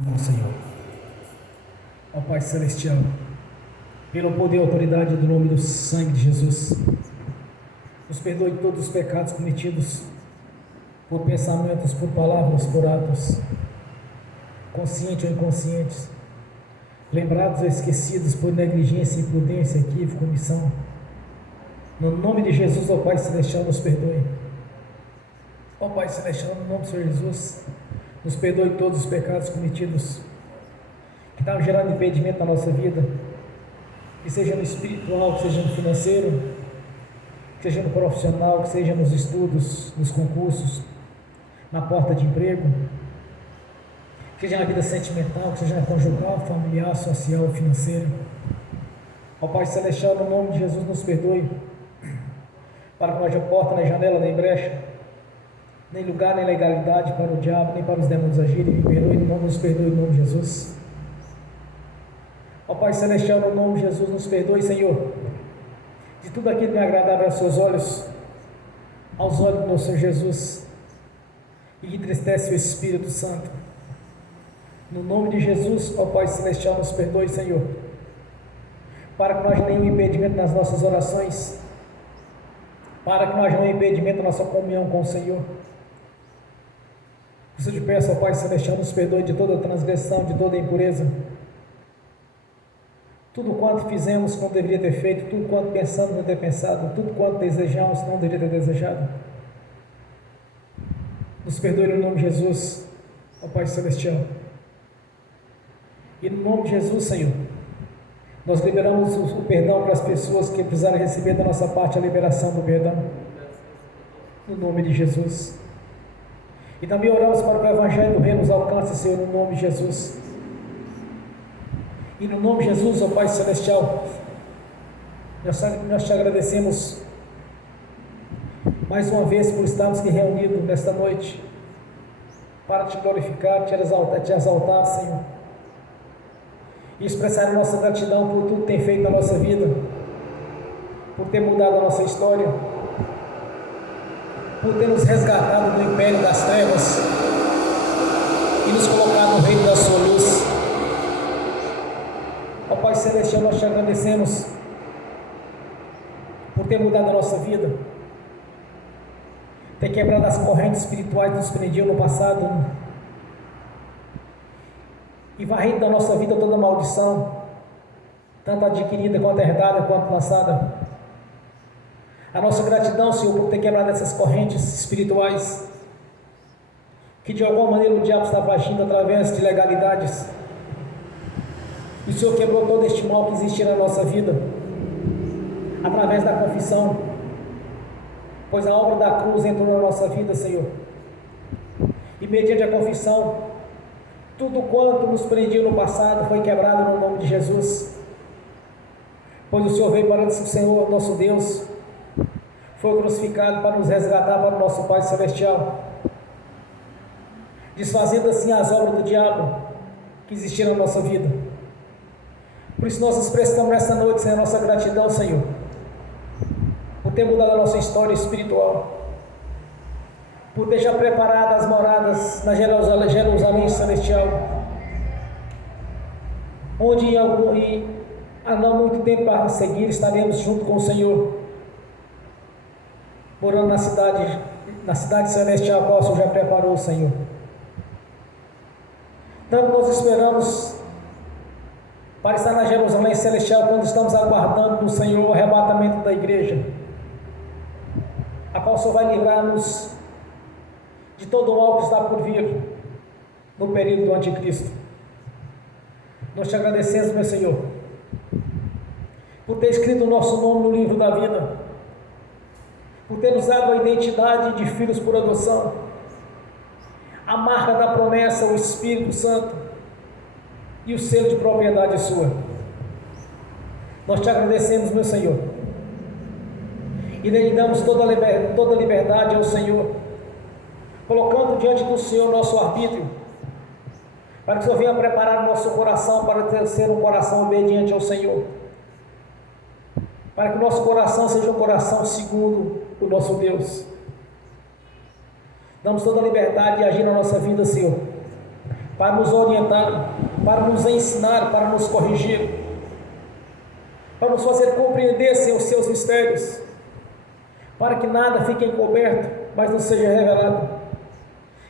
Bom Senhor, ó Pai Celestial, pelo poder e autoridade do nome do sangue de Jesus, nos perdoe todos os pecados cometidos por pensamentos, por palavras, por atos, conscientes ou inconscientes, lembrados ou esquecidos por negligência, imprudência, equívoco, omissão. No nome de Jesus, ó Pai Celestial, nos perdoe. Ó Pai Celestial, no nome do Senhor Jesus, nos perdoe todos os pecados cometidos que estavam gerando impedimento na nossa vida, que seja no espiritual, que seja no financeiro, que seja no profissional, que seja nos estudos, nos concursos, na porta de emprego, que seja na vida sentimental, que seja na conjugal, familiar, social, financeira. Ó Pai Celestial, no nome de Jesus, nos perdoe, para que não haja porta, nem janela, nem brecha, nem lugar, nem legalidade para o diabo, nem para os demônios agirem. Me perdoe, nos perdoe no nome de Jesus. Ó Pai Celestial, no nome de Jesus, nos perdoe, Senhor, de tudo aquilo que é agradável aos seus olhos, aos olhos do nosso Senhor Jesus, e que entristece o Espírito Santo. No nome de Jesus, ó Pai Celestial, nos perdoe, Senhor, para que não haja nenhum impedimento nas nossas orações, para que não haja nenhum impedimento na nossa comunhão com o Senhor. Por isso eu te peço, ó Pai Celestial, nos perdoe de toda transgressão, de toda impureza, tudo quanto fizemos não deveria ter feito, tudo quanto pensamos não ter pensado, tudo quanto desejamos não deveria ter desejado. Nos perdoe no nome de Jesus, ó Pai Celestial. E no nome de Jesus, Senhor, nós liberamos o perdão para as pessoas que precisarem receber da nossa parte a liberação do perdão. No nome de Jesus. E também oramos para que o Evangelho do Reino nos alcance, Senhor, no nome de Jesus. E no nome de Jesus, ó Pai Celestial, nós te agradecemos mais uma vez por estarmos aqui reunidos nesta noite, para te glorificar, te exaltar, Senhor, e expressar a nossa gratidão por tudo que tem feito na nossa vida, por ter mudado a nossa história, por ter nos resgatado do império das trevas e nos colocado no reino da sua luz. Ó Pai Celestial, nós te agradecemos por ter mudado a nossa vida, ter quebrado as correntes espirituais que nos prendiam no passado e varrido da nossa vida toda maldição, tanto adquirida quanto herdada, quanto lançada. A nossa gratidão, Senhor, por ter quebrado essas correntes espirituais que de alguma maneira o diabo estava agindo através de legalidades. E o Senhor quebrou todo este mal que existia na nossa vida através da confissão, pois a obra da cruz entrou na nossa vida, Senhor, e mediante a confissão, tudo quanto nos prendia no passado foi quebrado no nome de Jesus, pois o Senhor veio para o Senhor, nosso Deus, foi crucificado para nos resgatar para o nosso Pai Celestial, desfazendo assim as obras do diabo que existiam na nossa vida. Por isso nós expressamos nesta noite, Senhor, a nossa gratidão, Senhor, por ter mudado a nossa história espiritual, por ter já preparado as moradas na Jerusalém Celestial, onde há não muito tempo a seguir estaremos junto com o Senhor, morando na cidade celestial, a qual o Senhor já preparou, Senhor. Então nós esperamos para estar na Jerusalém Celestial, quando estamos aguardando no Senhor o arrebatamento da igreja, a qual o Senhor vai livrar-nos de todo o mal que está por vir no período do anticristo. Nós te agradecemos, meu Senhor, por ter escrito o nosso nome no livro da vida, por ter nos dado a identidade de filhos por adoção, a marca da promessa, o Espírito Santo e o selo de propriedade sua. Nós te agradecemos, meu Senhor, e lhe damos toda a liberdade ao Senhor, colocando diante do Senhor nosso arbítrio, para que o Senhor venha preparar o nosso coração para ser um coração obediente ao Senhor, para que o nosso coração seja um coração segundo o nosso Deus. Damos toda a liberdade de agir na nossa vida, Senhor, para nos orientar, para nos ensinar, para nos corrigir, para nos fazer compreender, Senhor, os seus mistérios, para que nada fique encoberto, mas não seja revelado,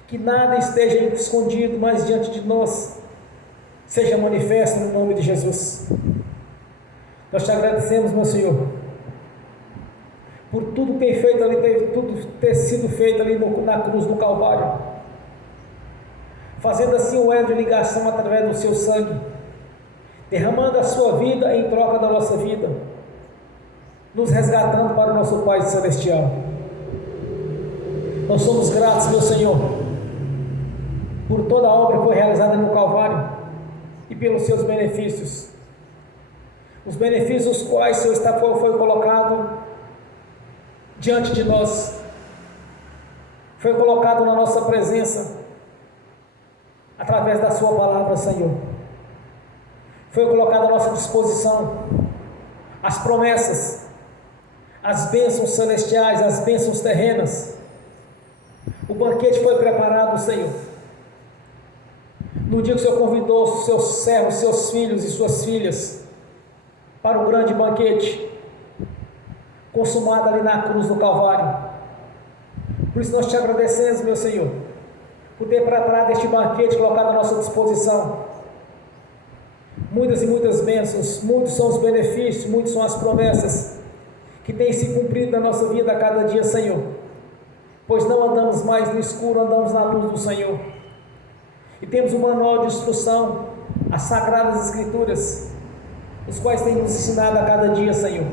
que nada esteja escondido, mas diante de nós seja manifesto no nome de Jesus. Nós te agradecemos, meu Senhor, por tudo ter sido feito ali na cruz do Calvário, fazendo assim um elo de ligação através do seu sangue, derramando a sua vida em troca da nossa vida, nos resgatando para o nosso Pai Celestial. Nós somos gratos, meu Senhor, por toda a obra que foi realizada no Calvário e pelos seus benefícios, os benefícios os quais o Senhor foi colocado diante de nós, foi colocado na nossa presença, através da sua palavra, Senhor, foi colocado à nossa disposição as promessas, as bênçãos celestiais, as bênçãos terrenas. O banquete foi preparado, Senhor, no dia que o Senhor convidou os seus servos, seus filhos e suas filhas para o grande banquete consumado ali na cruz do Calvário. Por isso nós te agradecemos, meu Senhor, por ter preparado este banquete colocado à nossa disposição. Muitas e muitas bênçãos, muitos são os benefícios, muitas são as promessas que têm se cumprido na nossa vida a cada dia, Senhor, pois não andamos mais no escuro, andamos na luz do Senhor, e temos um manual de instrução, as Sagradas Escrituras, os quais têm nos ensinado a cada dia, Senhor,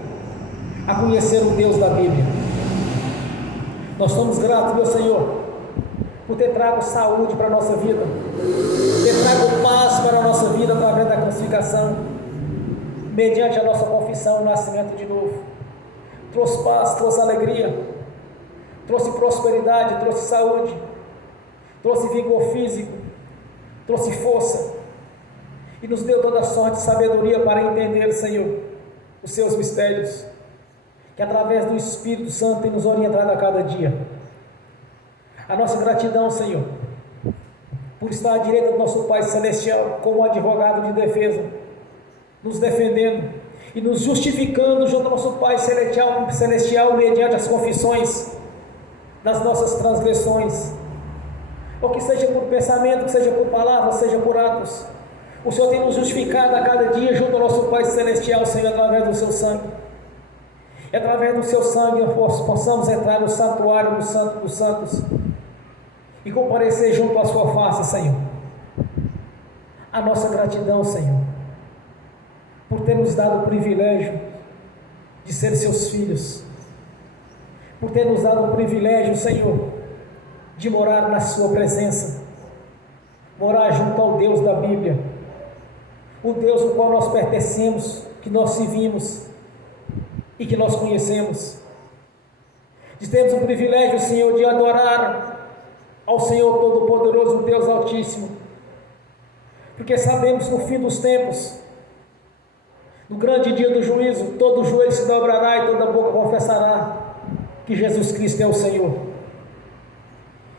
a conhecer o Deus da Bíblia. Nós somos gratos, meu Senhor, por ter trago saúde para a nossa vida, ter trago paz para a nossa vida através da crucificação, mediante a nossa confissão, o nascimento de novo. Trouxe paz, trouxe alegria, trouxe prosperidade, trouxe saúde, trouxe vigor físico, trouxe força, e nos deu toda sorte e sabedoria para entender, Senhor, os seus mistérios, que através do Espírito Santo tem nos orientado a cada dia. A nossa gratidão, Senhor, por estar à direita do nosso Pai Celestial como advogado de defesa, nos defendendo e nos justificando junto ao nosso Pai Celestial mediante as confissões das nossas transgressões, ou que seja por pensamento, que seja por palavra, seja por atos. O Senhor tem nos justificado a cada dia junto ao nosso Pai Celestial, Senhor, através do seu sangue. E através do seu sangue nós possamos entrar no santuário do Santo dos Santos e comparecer junto à sua face, Senhor. A nossa gratidão, Senhor, por ter nos dado o privilégio de ser seus filhos, por ter nos dado o privilégio, Senhor, de morar na sua presença, morar junto ao Deus da Bíblia, o Deus ao qual nós pertencemos, que nós servimos e que nós conhecemos. Temos o privilégio, Senhor, de adorar ao Senhor Todo-Poderoso, Deus Altíssimo, porque sabemos que no fim dos tempos, no grande dia do juízo, todo joelho se dobrará e toda boca confessará que Jesus Cristo é o Senhor.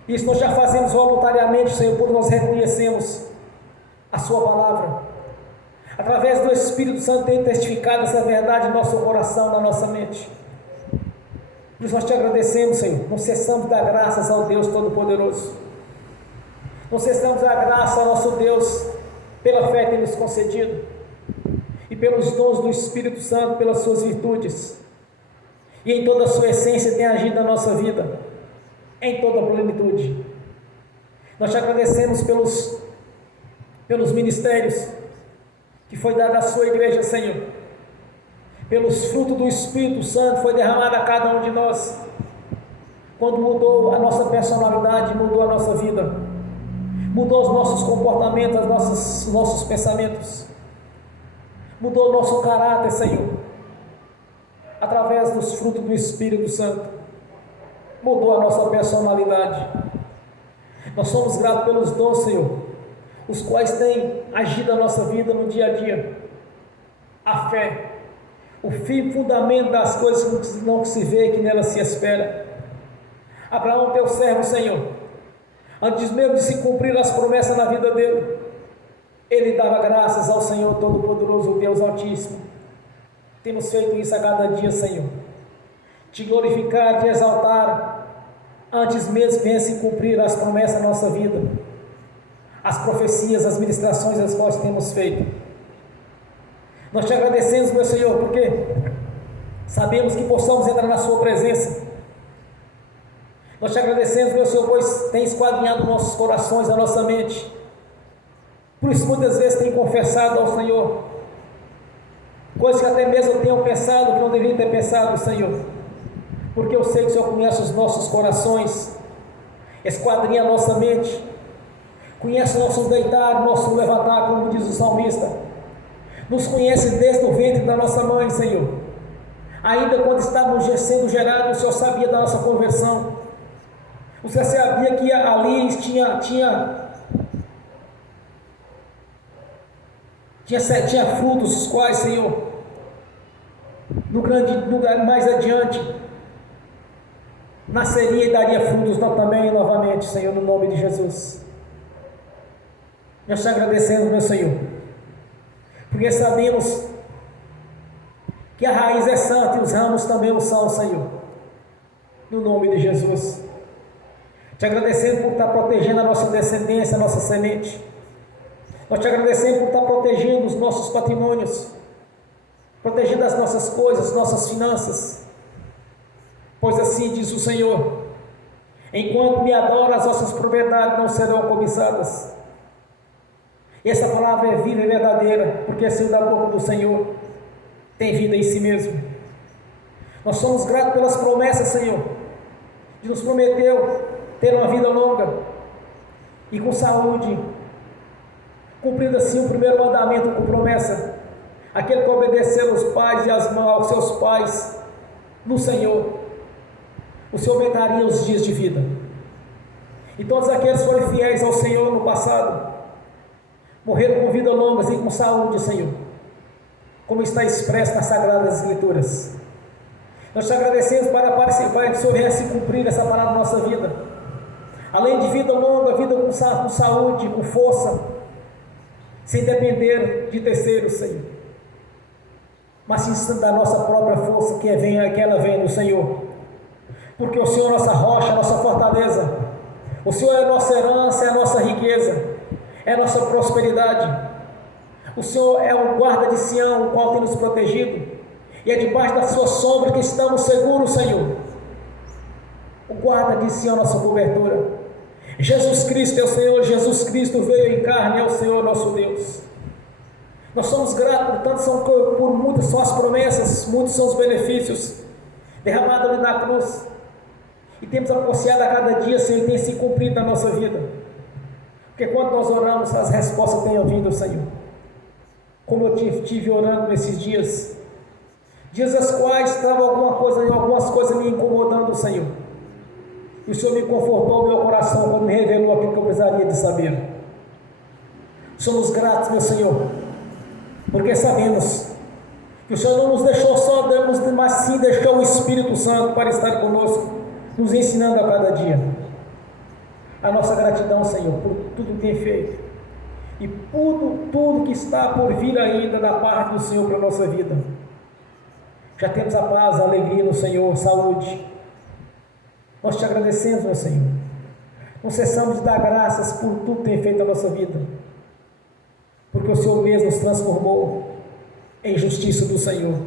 Isso nós já fazemos voluntariamente, Senhor, porque nós reconhecemos a sua palavra. Através do Espírito Santo tem testificado essa verdade em nosso coração, na nossa mente. Por isso nós te agradecemos, Senhor. Não cessamos de dar graças ao Deus Todo-Poderoso. Não cessamos de dar graças ao nosso Deus pela fé que tem nos concedido e pelos dons do Espírito Santo, pelas suas virtudes, e em toda a sua essência tem agido na nossa vida, em toda a plenitude. Nós te agradecemos pelos ministérios que foi dado à sua igreja, Senhor, pelos frutos do Espírito Santo foi derramado a cada um de nós, quando mudou a nossa personalidade, mudou a nossa vida, mudou os nossos comportamentos, os nossos pensamentos, mudou o nosso caráter, Senhor, através dos frutos do Espírito Santo, mudou a nossa personalidade. Nós somos gratos pelos dons, Senhor, os quais têm agido na nossa vida no dia a dia. A fé, o fim fundamento das coisas que não se vê, que nela se espera. Abraão, teu servo, Senhor, Antes mesmo de se cumprir as promessas na vida dele, ele dava graças ao Senhor Todo-Poderoso, Deus Altíssimo. Temos feito isso a cada dia, Senhor. Te glorificar, te exaltar, antes mesmo que venha se cumprir as promessas na nossa vida, as profecias, as ministrações as quais temos feito. Nós te agradecemos, meu Senhor, porque sabemos que possamos entrar na sua presença. Nós te agradecemos, meu Senhor, pois tem esquadrinhado nossos corações, a nossa mente. Por isso muitas vezes tenho confessado ao Senhor coisas que até mesmo eu tenho pensado que não deveria ter pensado, Senhor, porque eu sei que o Senhor conhece os nossos corações, esquadrinha a nossa mente, conhece o nosso deitar, o nosso levantar, como diz o salmista, nos conhece desde o ventre da nossa mãe, Senhor. Ainda quando estávamos sendo gerados, o Senhor sabia da nossa conversão. O Senhor sabia que ali tinha frutos, os quais, Senhor, no grande lugar mais adiante, nasceria e daria frutos também, novamente, Senhor, no nome de Jesus. Nós te agradecemos, meu Senhor, porque sabemos que a raiz é santa e os ramos também o são, Senhor, no nome de Jesus. Te agradecemos por estar protegendo a nossa descendência, a nossa semente. Nós te agradecemos por estar protegendo os nossos patrimônios, protegendo as nossas coisas, nossas finanças, pois assim diz o Senhor: enquanto me adoram, as vossas propriedades não serão cobiçadas. Essa palavra é viva e verdadeira, porque assim da boca do Senhor tem vida em si mesmo. Nós somos gratos pelas promessas, Senhor, que nos prometeu ter uma vida longa e com saúde, cumprindo assim o primeiro mandamento com promessa: aquele que obedecer aos pais e aos seus pais no Senhor, o Senhor aumentaria os dias de vida. E todos aqueles que foram fiéis ao Senhor no passado morreram com vida longas e com saúde, Senhor, como está expresso nas Sagradas Escrituras. Nós te agradecemos para que o Senhor venha se cumprir essa palavra na nossa vida. Além de vida longa, vida com saúde, com força, sem depender de terceiros, Senhor, mas sim da nossa própria força, que ela vem do Senhor, porque o Senhor é a nossa rocha, a nossa fortaleza, o Senhor é a nossa herança, é a nossa riqueza, é a nossa prosperidade. O Senhor é o guarda de Sião, o qual tem nos protegido, e é debaixo da sua sombra que estamos seguros, Senhor. O guarda de Sião, nossa cobertura. Jesus Cristo é o Senhor, Jesus Cristo veio em carne, é o Senhor nosso Deus. Nós somos gratos, portanto, por muitas são as promessas, muitos são os benefícios derramados ali na cruz, e temos apreciado a cada dia, Senhor, e tem se cumprido na nossa vida, porque quando nós oramos, as respostas têm vindo, Senhor, como eu estive orando nesses dias as quais estava algumas coisas me incomodando, Senhor, e o Senhor me confortou o meu coração quando me revelou aquilo que eu precisaria de saber. Somos gratos, meu Senhor, porque sabemos que o Senhor não nos deixou só, mas sim deixou o Espírito Santo para estar conosco, nos ensinando a cada dia. A nossa gratidão, Senhor, por tudo que tem feito e tudo que está por vir ainda da parte do Senhor para a nossa vida. Já temos a paz, a alegria no Senhor, saúde. Nós te agradecemos, meu Senhor. Não cessamos de dar graças por tudo que tem feito na nossa vida, porque o Senhor mesmo nos transformou em justiça do Senhor.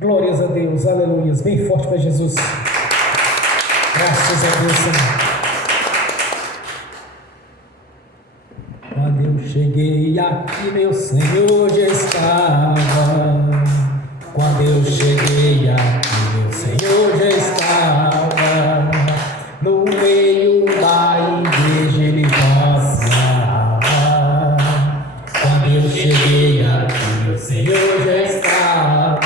Glórias a Deus, aleluias. Bem forte para Jesus. Graças a Deus, Senhor. Quando eu cheguei aqui, meu Senhor já estava. Quando eu cheguei aqui, meu Senhor já estava. No meio da igreja ele passava. Quando eu cheguei aqui, meu Senhor já estava.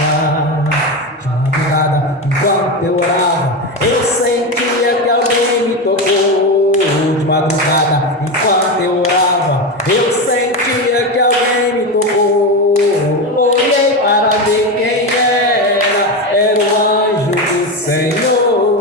De madrugada, enquanto eu orava, eu sentia que alguém me tocou. De madrugada, enquanto eu orava, eu sentia que alguém me tocou. Olhei para ver quem era o anjo do Senhor.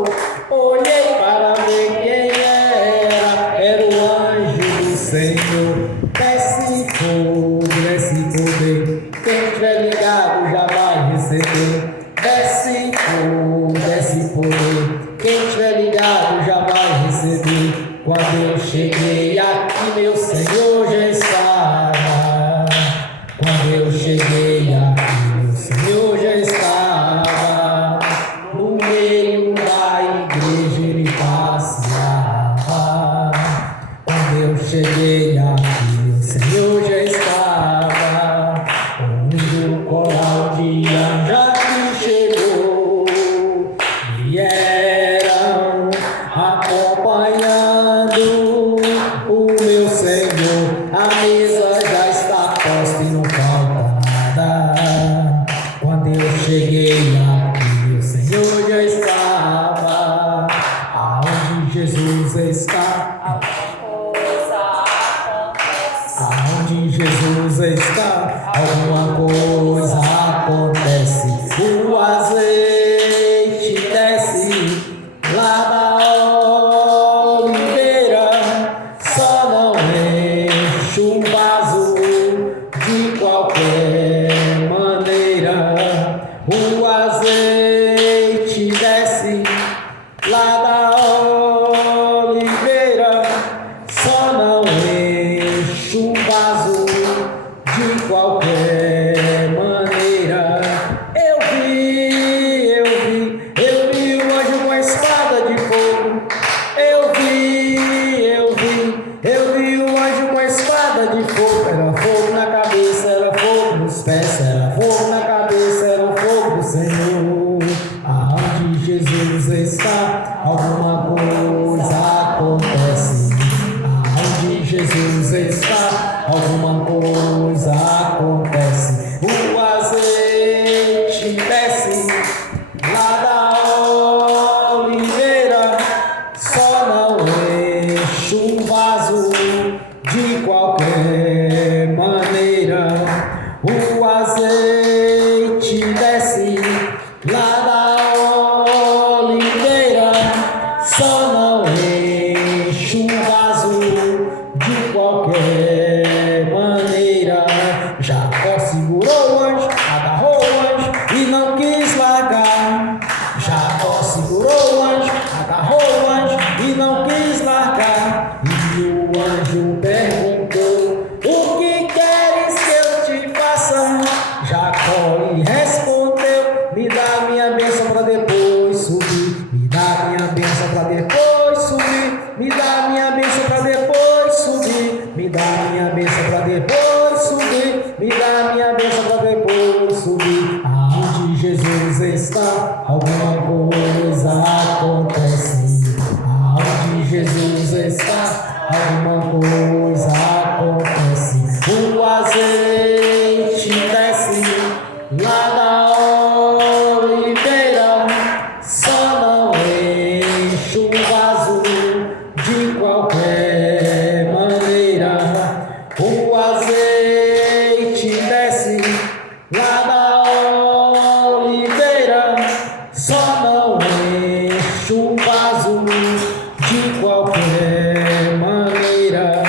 Aonde Jesus está, alguma coisa acontece. O azeite desce lá da oliveira, só não enche o vaso de qualquer maneira. O azeite desce lá da oliveira, só não enche o vaso de qualquer maneira. Eu vi o anjo com a espada de fogo. Eu vi o anjo com a espada de fogo. Era fogo na cabeça, era fogo nos pés, era fogo na cabeça, era fogo do Senhor. Aonde Jesus está, alguma coisa acontece. Aonde Jesus está, alguma coisa acontece. O azeite desce lá da oliveira, só não enche o vaso de qualquer maneira. O azeite desce lá da oliveira, só não enche o vaso de qualquer maneira. Jacó segurou o anjo, agarrou o anjo e não quis largar. Jacó segurou o anjo, agarrou o anjo e não quis largar. E o anjo perguntou: o que queres que eu te faça? Jacó lhe respondeu: me dá minha bênção para depois subir. Me dá minha bênção para depois subir. Me dá minha bênção para depois subir. Me dá minha bênção para depois subir. Me dá minha bênção para depois subir. Aonde Jesus está, alguma coisa acontece. Aonde Jesus está, alguma coisa acontece. O azeite desce lá da oliveira, só não enche o vaso de qualquer maneira. O azeite desce lá da oliveira, só não enche o vaso de qualquer maneira.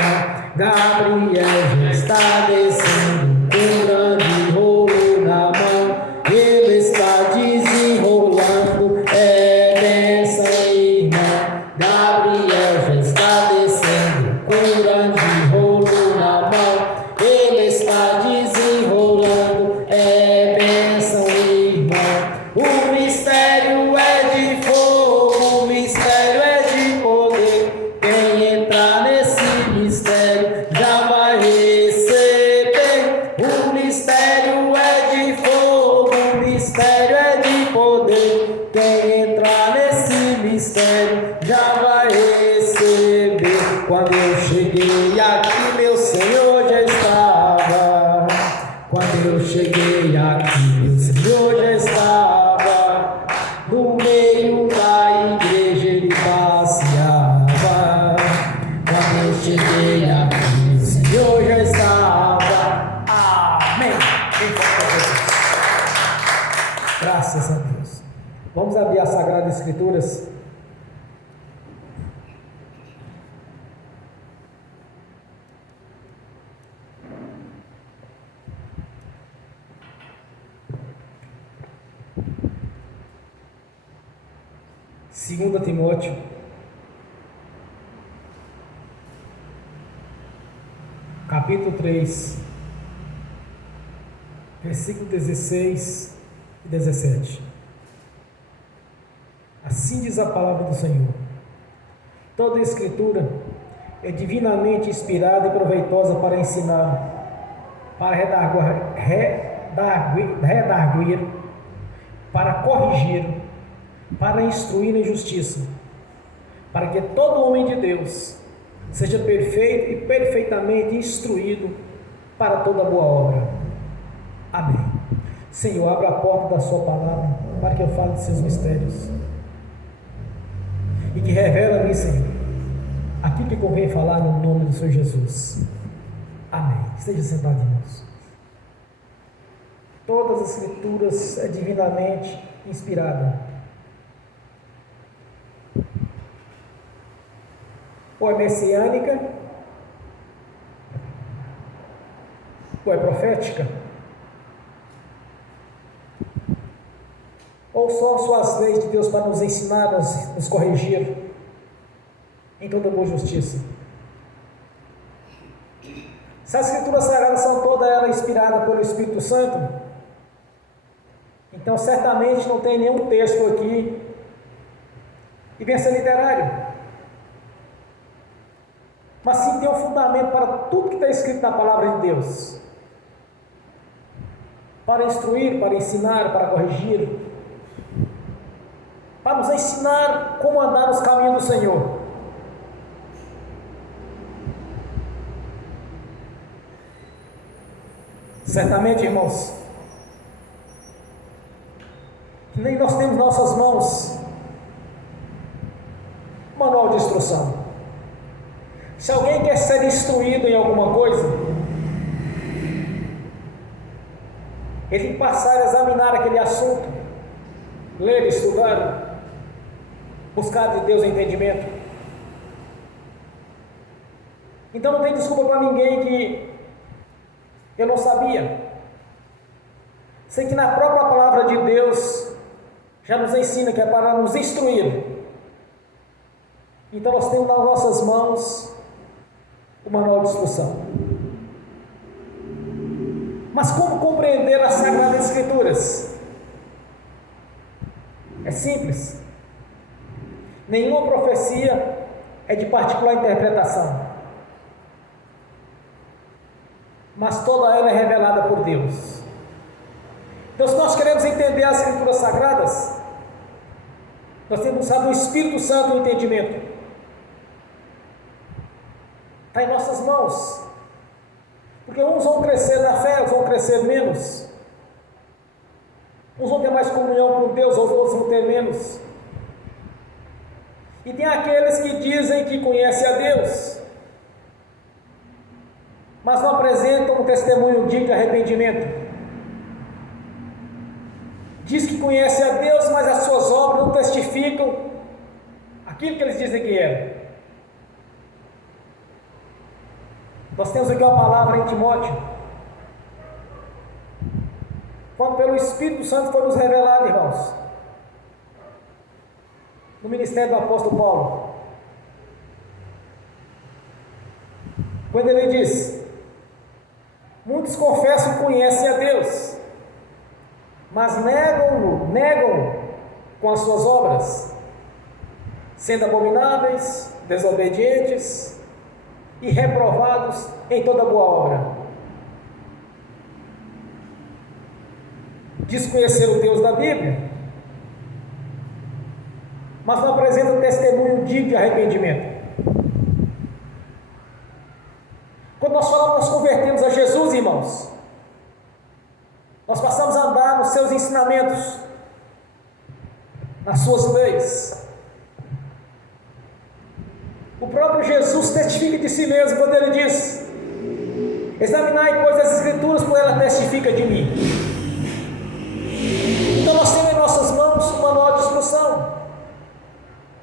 Gabriel já está descendo com grande rolo na mão. Ele está desenrolando, benção, irmão. Gabriel já está descendo com grande rolo na mão. Ele está desenrolando, benção, irmão. O mistério é de fogo, o mistério é de poder. Quem entrar nesse mistério já vai receber. O mistério é de fogo, o mistério é de poder. Quem entrar nesse mistério já vai receber. Quando eu cheguei aqui, meu Senhor já estava. Quando eu cheguei aqui, meu Senhor já estava. No meio da igreja ele passeava. Quando eu cheguei aqui, o Senhor já estava. Amém. Graças a Deus. Vamos abrir as Sagradas Escrituras. Segunda Timóteo, capítulo 3, versículo 16 e 17. Assim diz a palavra do Senhor: toda a Escritura é divinamente inspirada e proveitosa para ensinar, para redarguir, para corrigir, para instruir em justiça, para que todo homem de Deus seja perfeito e perfeitamente instruído para toda boa obra. Amém. Senhor, abra a porta da sua palavra para que eu fale de seus mistérios e que revela a mim, Senhor, aquilo que convém falar no nome do Senhor Jesus. Amém. Esteja sentado, irmãos. Todas as escrituras é divinamente inspirada. Ou é messiânica, ou é profética, ou são suas leis de Deus para nos ensinar, nos corrigir em toda boa justiça. Se as escrituras sagradas são todas elas inspiradas pelo Espírito Santo, então certamente não tem nenhum texto aqui que venha ser literário, mas sim tem um fundamento para tudo que está escrito na palavra de Deus, para instruir, para ensinar, para corrigir, para nos ensinar como andar nos caminhos do Senhor. Certamente, irmãos, nem nós temos em nossas mãos manual de instrução. Se alguém quer ser instruído em alguma coisa, ele tem que passar a examinar aquele assunto, ler, estudar, buscar de Deus entendimento. Então não tem desculpa para ninguém que eu não sabia. Sei que na própria palavra de Deus já nos ensina que é para nos instruir. Então nós temos nas nossas mãos o manual de instrução. Mas como compreender as Sagradas Escrituras? É simples. Nenhuma profecia é de particular interpretação, mas toda ela é revelada por Deus. Então, se nós queremos entender as Escrituras Sagradas, nós temos usado o Espírito Santo no entendimento. Está em nossas mãos, porque uns vão crescer na fé, outros vão crescer menos, uns vão ter mais comunhão com Deus, outros vão ter menos. E tem aqueles que dizem que conhecem a Deus, mas não apresentam um testemunho digno de arrependimento. Diz que conhece a Deus, mas as suas obras não testificam aquilo que eles dizem que é. Nós temos aqui uma palavra em Timóteo, quando pelo Espírito Santo foi nos revelado, irmãos, no ministério do apóstolo Paulo, quando ele diz: muitos confessam que conhecem a Deus, mas negam com as suas obras, sendo abomináveis, desobedientes e reprovados em toda boa obra. Diz conhecer o Deus da Bíblia, mas não apresenta testemunho digno de arrependimento. Quando nós falamos, nós convertemos a Jesus, irmãos, nós passamos a andar nos seus ensinamentos, nas suas leis. O próprio Jesus testifica de si mesmo quando ele diz: examinai, pois, as Escrituras, pois ela testifica de mim. Então nós temos em nossas mãos um manual de instrução.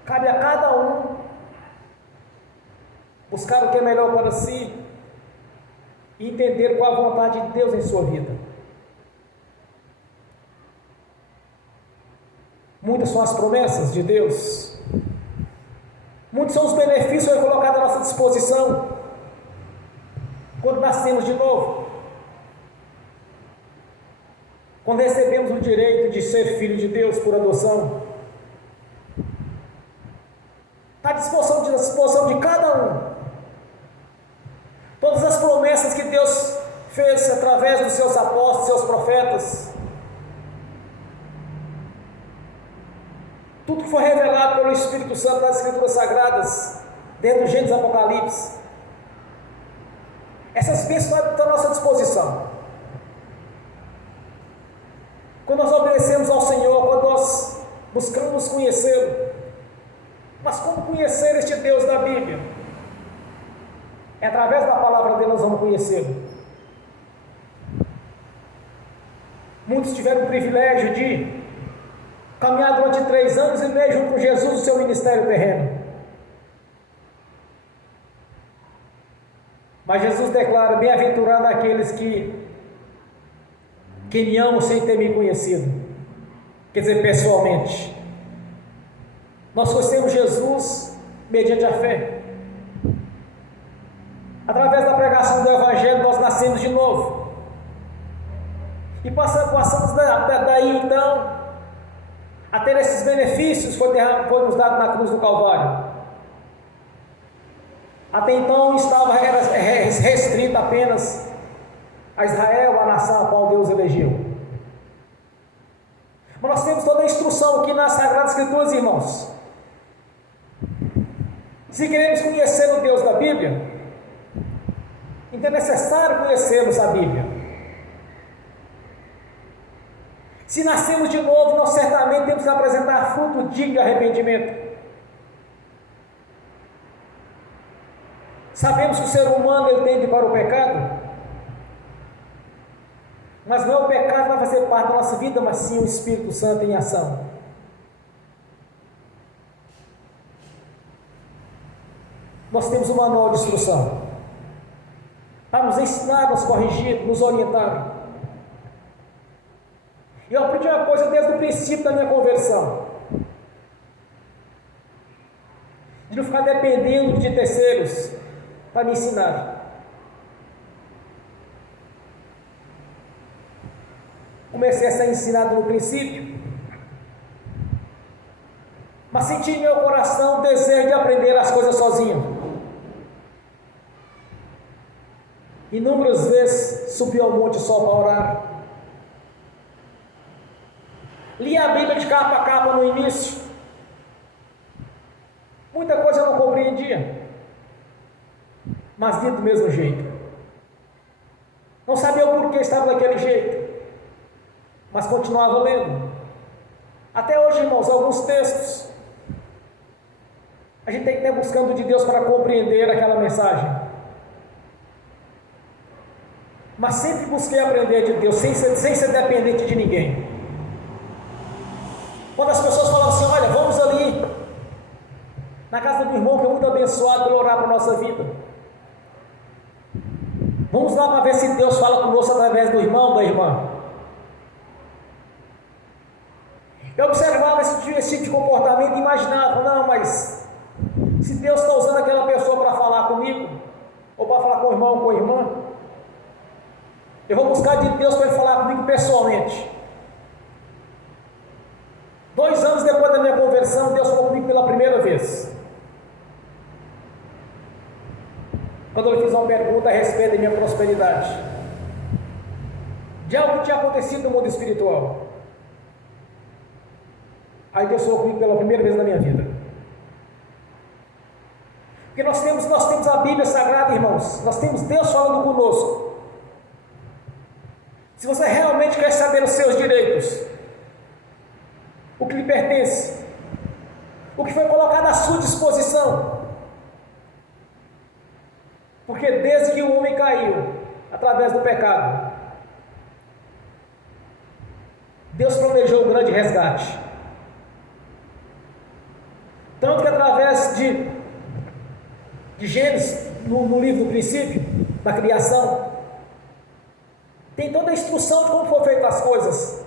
Cabe a cada um buscar o que é melhor para si e entender qual a vontade de Deus em sua vida. Muitas são as promessas de Deus, muitos são os benefícios que Ele colocado à nossa disposição quando nascemos de novo, quando recebemos o direito de ser filho de Deus por adoção. Está à disposição de cada um. Todas as promessas que Deus fez através dos seus apóstolos, seus profetas, tudo que foi revelado pelo Espírito Santo nas Escrituras Sagradas, dentro do Gênesis e Apocalipse, essas bênçãos estão à nossa disposição. Quando nós obedecemos ao Senhor, quando nós buscamos conhecê-lo. Mas como conhecer este Deus da Bíblia? É através da palavra dele nós vamos conhecê-lo. Muitos tiveram o privilégio de caminhar durante 3 anos e meio junto com Jesus no seu ministério terreno. Mas Jesus declara: bem-aventurado aqueles que me amam sem ter me conhecido. Quer dizer, pessoalmente. Nós conhecemos Jesus mediante a fé. Através da pregação do Evangelho nós nascemos de novo. E passamos daí então a ter esses benefícios que foi nos dado na cruz do Calvário. Até então era restrito apenas a Israel, a nação a qual Deus elegeu. Mas nós temos toda a instrução aqui nas Sagradas Escrituras, irmãos. Se queremos conhecer o Deus da Bíblia, então é necessário conhecermos a Bíblia. Se nascemos de novo, nós certamente temos que apresentar fruto digno de arrependimento. Sabemos que o ser humano ele tende para o pecado, mas não é o pecado que vai fazer parte da nossa vida, mas sim o Espírito Santo em ação. Nós temos um manual de instrução para nos ensinar, nos corrigir, nos orientar. E eu aprendi uma coisa desde o princípio da minha conversão: de não ficar dependendo de terceiros para me ensinar. Comecei a ser ensinado no princípio, mas senti em meu coração o desejo de aprender as coisas sozinho. Inúmeras vezes subi ao monte só para orar. Li a Bíblia de capa a capa no início. Muita coisa eu não compreendia, mas li do mesmo jeito. Não sabia o porquê estava daquele jeito, mas continuava lendo. Até hoje, irmãos, alguns textos a gente tem que estar buscando de Deus para compreender aquela mensagem. Mas sempre busquei aprender de Deus, sem ser dependente de ninguém. Quando as pessoas falam assim: olha, vamos ali na casa do irmão que é muito abençoado, para orar para a nossa vida. Vamos lá para ver se Deus fala conosco através do irmão, da irmã. Eu observava esse tipo de comportamento e imaginava: não, mas se Deus está usando aquela pessoa para falar comigo, ou para falar com o irmão ou com a irmã, eu vou buscar de Deus para ele falar comigo pessoalmente. 2 anos depois da minha conversão, Deus falou comigo pela primeira vez, quando eu fiz uma pergunta a respeito da minha prosperidade, de algo que tinha acontecido no mundo espiritual. Aí Deus falou comigo pela primeira vez na minha vida. Porque nós temos a Bíblia Sagrada, irmãos. Nós temos Deus falando conosco. Se você realmente quer saber os seus direitos, o que lhe pertence, o que foi colocado à sua disposição, porque desde que o homem caiu, através do pecado, Deus planejou um grande resgate. Tanto que através de Gênesis, no livro do princípio, da criação, tem toda a instrução de como foram feitas as coisas,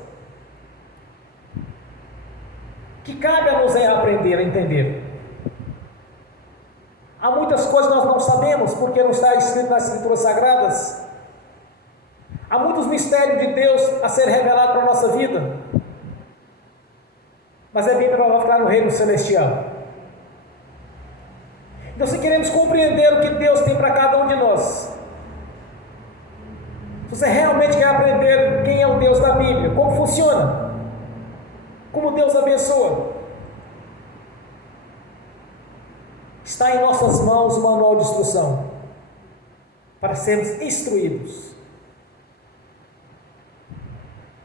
que cabe a nos aprender, a entender. Há muitas coisas que nós não sabemos, porque não está escrito nas Escrituras Sagradas. Há muitos mistérios de Deus a ser revelados para a nossa vida, mas é bem provável ficar no reino celestial. Então, se queremos compreender o que Deus tem para cada um de nós, se você realmente quer aprender quem é o Deus da Bíblia, como funciona, como Deus abençoa, está em nossas mãos o manual de instrução, para sermos instruídos,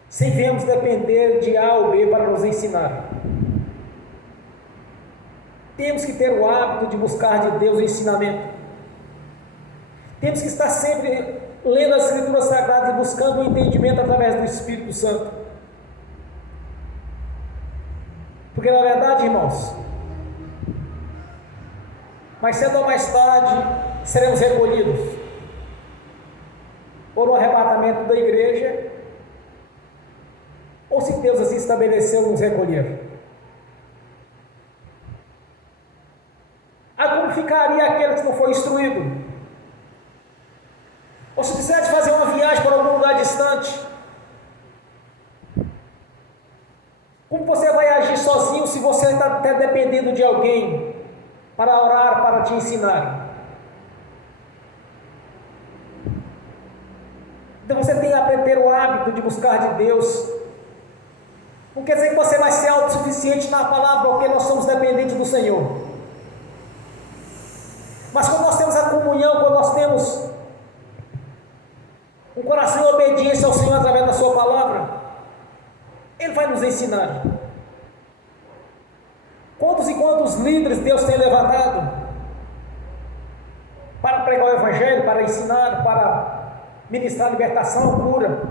sem vermos depender de A ou B para nos ensinar. Temos que ter o hábito de buscar de Deus o ensinamento. Temos que estar sempre lendo as Escrituras Sagradas e buscando o entendimento através do Espírito Santo. Porque na verdade, irmãos, mais cedo ou mais tarde seremos recolhidos, ou no arrebatamento da igreja, ou se Deus assim estabeleceu, nos recolher. Aí como ficaria aquele que não foi instruído? Ou se quiser fazer uma viagem para algum lugar distante, como você vai agir sozinho se você está dependendo de alguém para orar, para te ensinar? Então você tem que ter o hábito de buscar de Deus. Não quer dizer que você vai ser autossuficiente na palavra, porque nós somos dependentes do Senhor. Mas quando nós temos a comunhão, quando nós temos um coração em obediência ao Senhor através da sua palavra, Ele vai nos ensinar. Quantos e quantos líderes Deus tem levantado para pregar o Evangelho, para ensinar, para ministrar libertação, cura,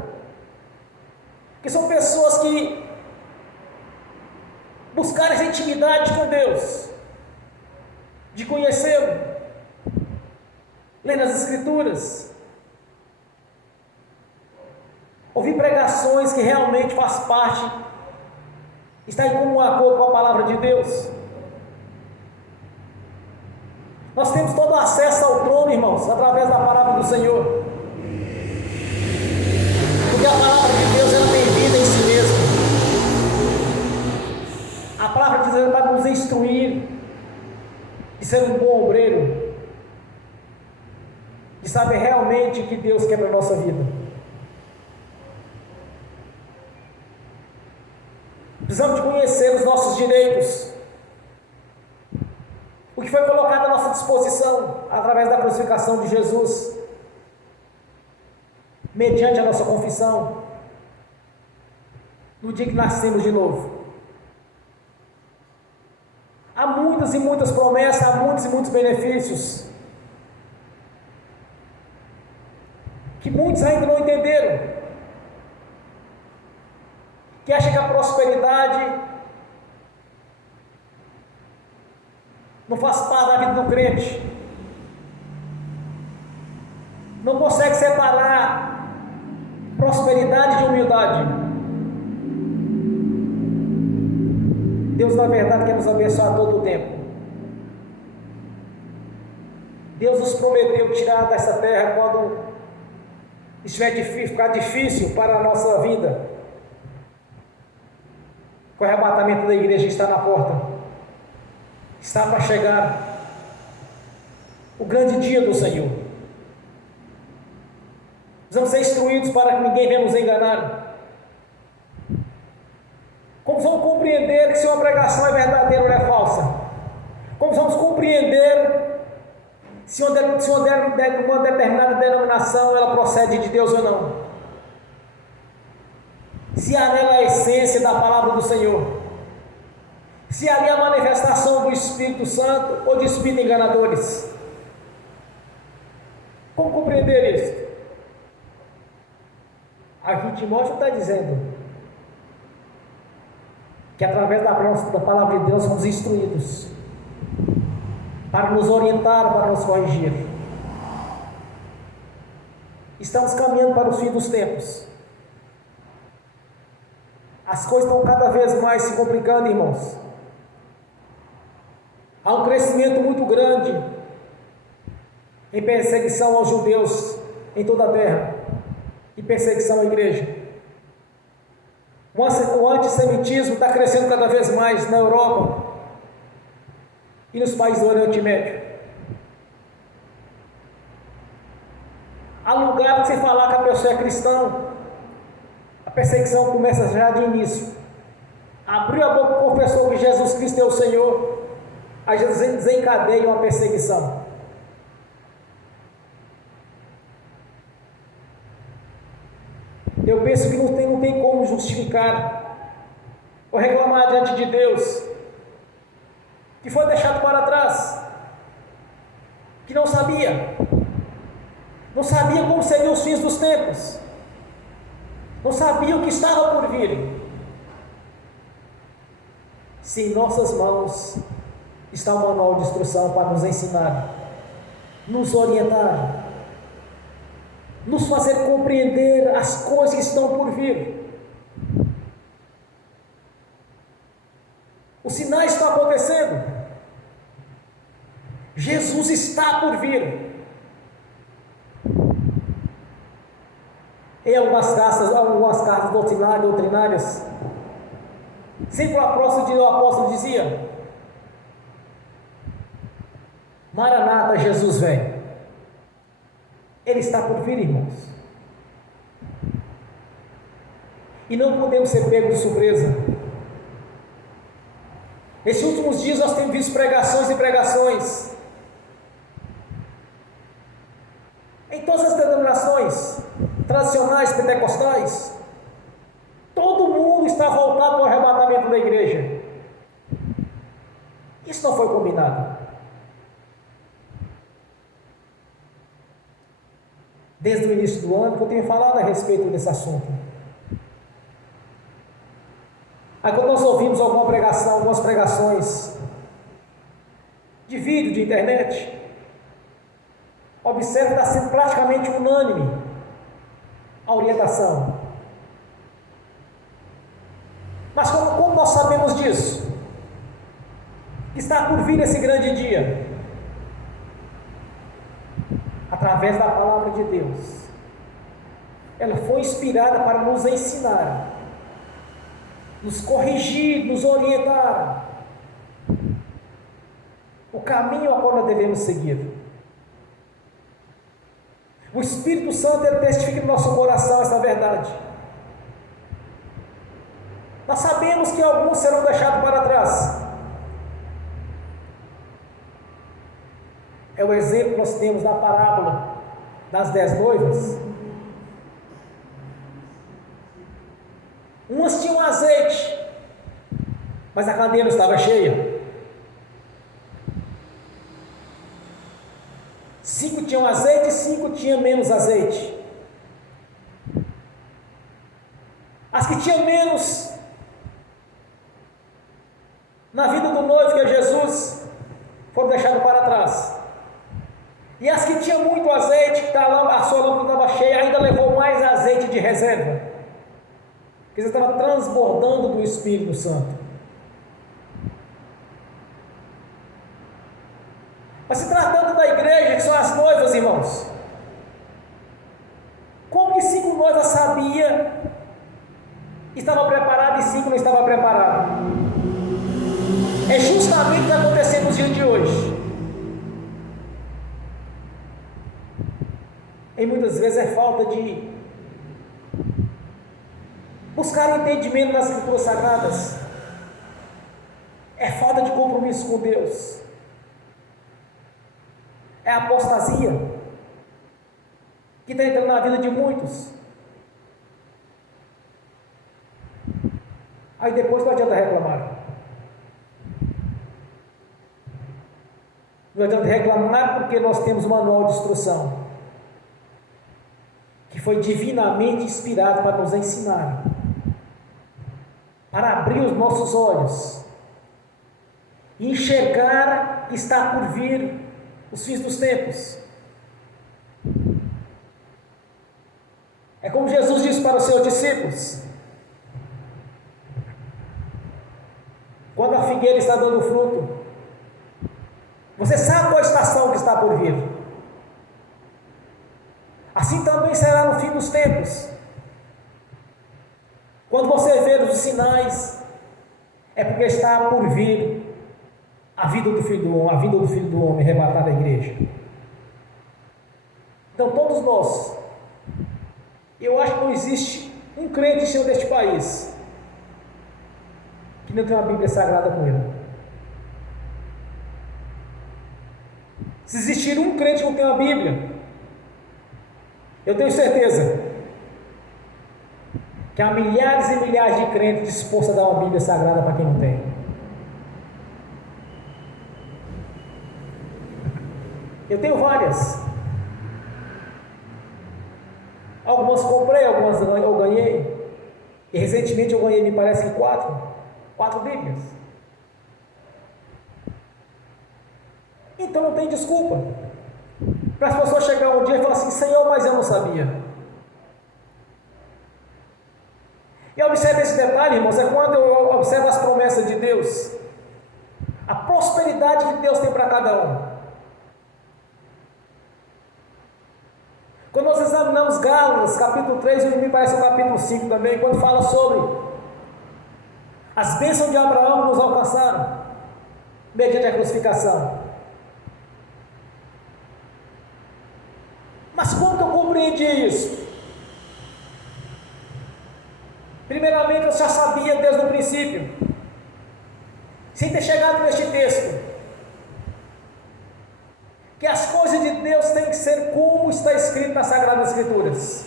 que são pessoas que buscaram essa intimidade com Deus, de conhecê-lo, lendo as Escrituras, ouvir pregações que realmente faz parte, está em comum acordo com a palavra de Deus. Nós temos todo acesso ao trono, irmãos, através da palavra do Senhor, porque a palavra de Deus ela tem vida em si mesma. A palavra de Deus vai nos instruir de ser um bom obreiro, de saber realmente o que Deus quer para a nossa vida. Precisamos de conhecer os nossos direitos, o que foi colocado à nossa disposição através da crucificação de Jesus, mediante a nossa confissão, no dia que nascemos de novo. Há muitas e muitas promessas, há muitos e muitos benefícios, que muitos ainda não entenderam, que acham que a prosperidade não faz parte da vida do crente, não consegue separar prosperidade de humildade. Deus na verdade quer nos abençoar todo o tempo. Deus nos prometeu tirar dessa terra quando estiver difícil, ficar difícil para a nossa vida. O arrebatamento da igreja está na porta, está para chegar o grande dia do Senhor. Precisamos ser instruídos para que ninguém venha nos enganar. Como vamos compreender que se uma pregação é verdadeira ou é falsa? Como vamos compreender se uma determinada denominação ela procede de Deus ou não? Se há nela a essência da palavra do Senhor, se ali a manifestação do Espírito Santo ou de espíritos enganadores. Como compreender isso? Aqui Timóteo está dizendo que através da palavra de Deus somos instruídos para nos orientar, para nos corrigir. Estamos caminhando para o fim dos tempos. As coisas estão cada vez mais se complicando, irmãos. Há um crescimento muito grande em perseguição aos judeus em toda a terra e perseguição à igreja. O antissemitismo está crescendo cada vez mais na Europa e nos países do Oriente Médio. Há lugar de se falar que a pessoa é cristã, a perseguição começa já de início. Abriu a boca e confessou que Jesus Cristo é o Senhor, aí Jesus desencadeia uma perseguição. Eu penso que não tem como justificar ou reclamar diante de Deus que foi deixado para trás, que não sabia, sabiam como seriam os fins dos tempos, não sabiam o que estava por vir. Se em nossas mãos está o manual de instrução para nos ensinar, nos orientar, nos fazer compreender as coisas que estão por vir. Os sinais estão acontecendo. Jesus está por vir. Em algumas cartas doutrinárias, sempre o apóstolo dizia: Maranata, Jesus vem. Ele está por vir, irmãos. E não podemos ser pegos de surpresa. Nesses últimos dias nós temos visto pregações e pregações em todas as denominações tradicionais pentecostais. Todo mundo está voltado ao arrebatamento da igreja. Isso não foi combinado. Desde o início do ano que eu tenho falado a respeito desse assunto. Aí quando nós ouvimos algumas pregações de vídeo, de internet, observe que está sendo praticamente unânime a orientação. Mas como nós sabemos disso? Está por vir esse grande dia. Através da palavra de Deus. Ela foi inspirada para nos ensinar, nos corrigir, nos orientar o caminho a qual nós devemos seguir. O Espírito Santo ele testifica no nosso coração essa verdade. Nós sabemos que alguns serão deixados para trás. É o exemplo que nós temos na parábola das 10 noivas. Umas tinham azeite, mas a candeia não estava cheia. 5 tinham azeite e 5 tinham menos azeite. As que tinham menos, na vida do noivo, que é Jesus, foram deixadas para trás. E as que tinham muito azeite, que a sua lâmpada estava cheia, ainda levou mais azeite de reserva, porque você estava transbordando do Espírito Santo. Mas se tratando da igreja, que são as noivas, irmãos, como que 5 noivas sabiam, estava preparado, e 5 não estavam preparados? É justamente o que está acontecendo nos dias de hoje. E muitas vezes é falta de buscar entendimento nas Escrituras Sagradas, é falta de compromisso com Deus, é a apostasia que está entrando na vida de muitos. Aí depois não adianta reclamar. Não adianta reclamar porque nós temos um manual de instrução que foi divinamente inspirado para nos ensinar, para abrir os nossos olhos e enxergar que está por vir os fins dos tempos. É como Jesus disse para os seus discípulos: quando a figueira está dando fruto, você sabe qual a estação que está por vir. Assim também será no fim dos tempos. Quando você ver os sinais, é porque está por vir a vinda do Filho do Homem arrebatar a igreja. Então todos nós, eu acho que não existe um crente seu deste país que não tem uma Bíblia Sagrada com ele. Se existir um crente que não tem uma Bíblia, eu tenho certeza que há milhares e milhares de crentes dispostos a dar uma Bíblia Sagrada para quem não tem. Eu tenho várias. Algumas comprei, algumas eu ganhei. E recentemente eu ganhei, me parece que 4 Bíblias. Então não tem desculpa para as pessoas chegar um dia e falar assim: Senhor, mas eu não sabia. E observe esse detalhe, irmãos, é quando eu observo as promessas de Deus, a prosperidade que Deus tem para cada um. Quando nós examinamos Gálatas, capítulo 3, e me parece o capítulo 5 também, quando fala sobre as bênçãos de Abraão que nos alcançaram, mediante a crucificação. Mas como que eu compreendi isso? Primeiramente, eu já sabia desde o princípio, sem ter chegado neste texto, que as coisas de Deus têm que ser como está escrito nas Sagradas Escrituras.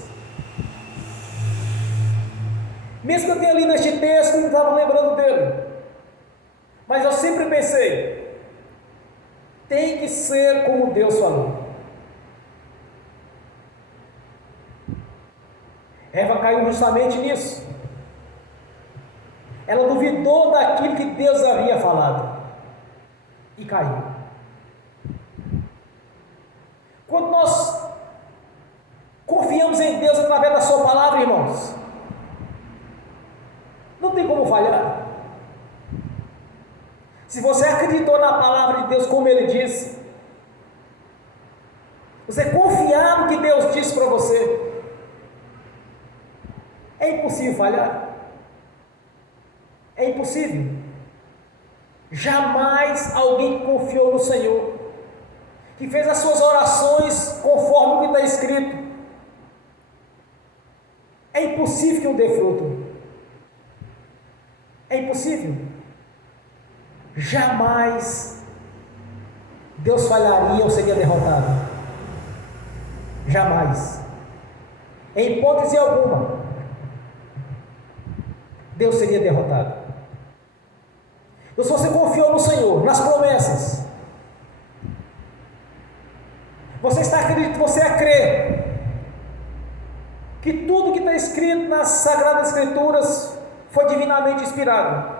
Mesmo que eu tenha lido este texto e não estava lembrando dele, mas eu sempre pensei, tem que ser como Deus falou. Eva caiu justamente nisso. Ela duvidou daquilo que Deus havia falado e caiu. Quando nós confiamos em Deus através da sua palavra, irmãos, não tem como falhar. Se você acreditou na palavra de Deus como Ele disse, você confiar no que Deus disse para você, é impossível falhar. É impossível. Jamais alguém que confiou no Senhor, que fez as suas orações conforme o que está escrito, é impossível que não dê fruto. É impossível. Jamais Deus falharia ou seria derrotado. Jamais. Em hipótese alguma, Deus seria derrotado. Então, se você confiou no Senhor, nas promessas, você está acreditando, você crê que tudo que está escrito nas Sagradas Escrituras foi divinamente inspirado.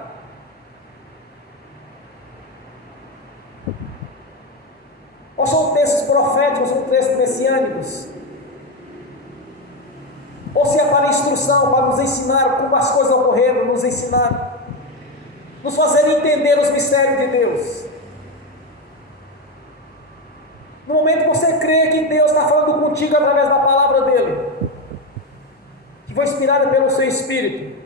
Ou são textos proféticos, ou são textos messiânicos, ou se é para instrução, para nos ensinar como as coisas ocorreram, nos ensinar, nos fazer entender os mistérios de Deus. No momento que você crê que Deus está falando contigo através da palavra dele, que foi inspirada pelo seu Espírito,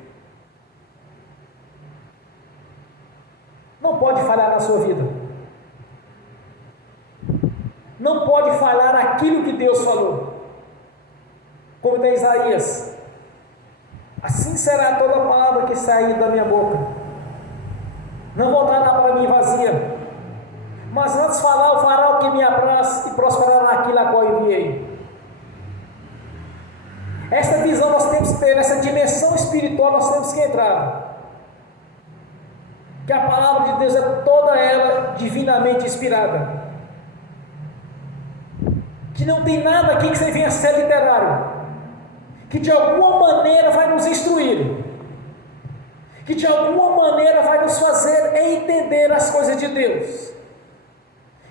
não pode falhar na sua vida. Não pode falhar aquilo que Deus falou. Como tem Isaías: assim será toda palavra que sair da minha boca, não voltará para mim vazia, mas antes falar, fará o que me apraz e prosperará naquilo a qual enviei. Essa visão nós temos que ter, essa dimensão espiritual nós temos que entrar, que a palavra de Deus é toda ela divinamente inspirada, que não tem nada aqui que você venha ser literário, que de alguma maneira vai nos instruir, que de alguma maneira vai nos fazer entender as coisas de Deus,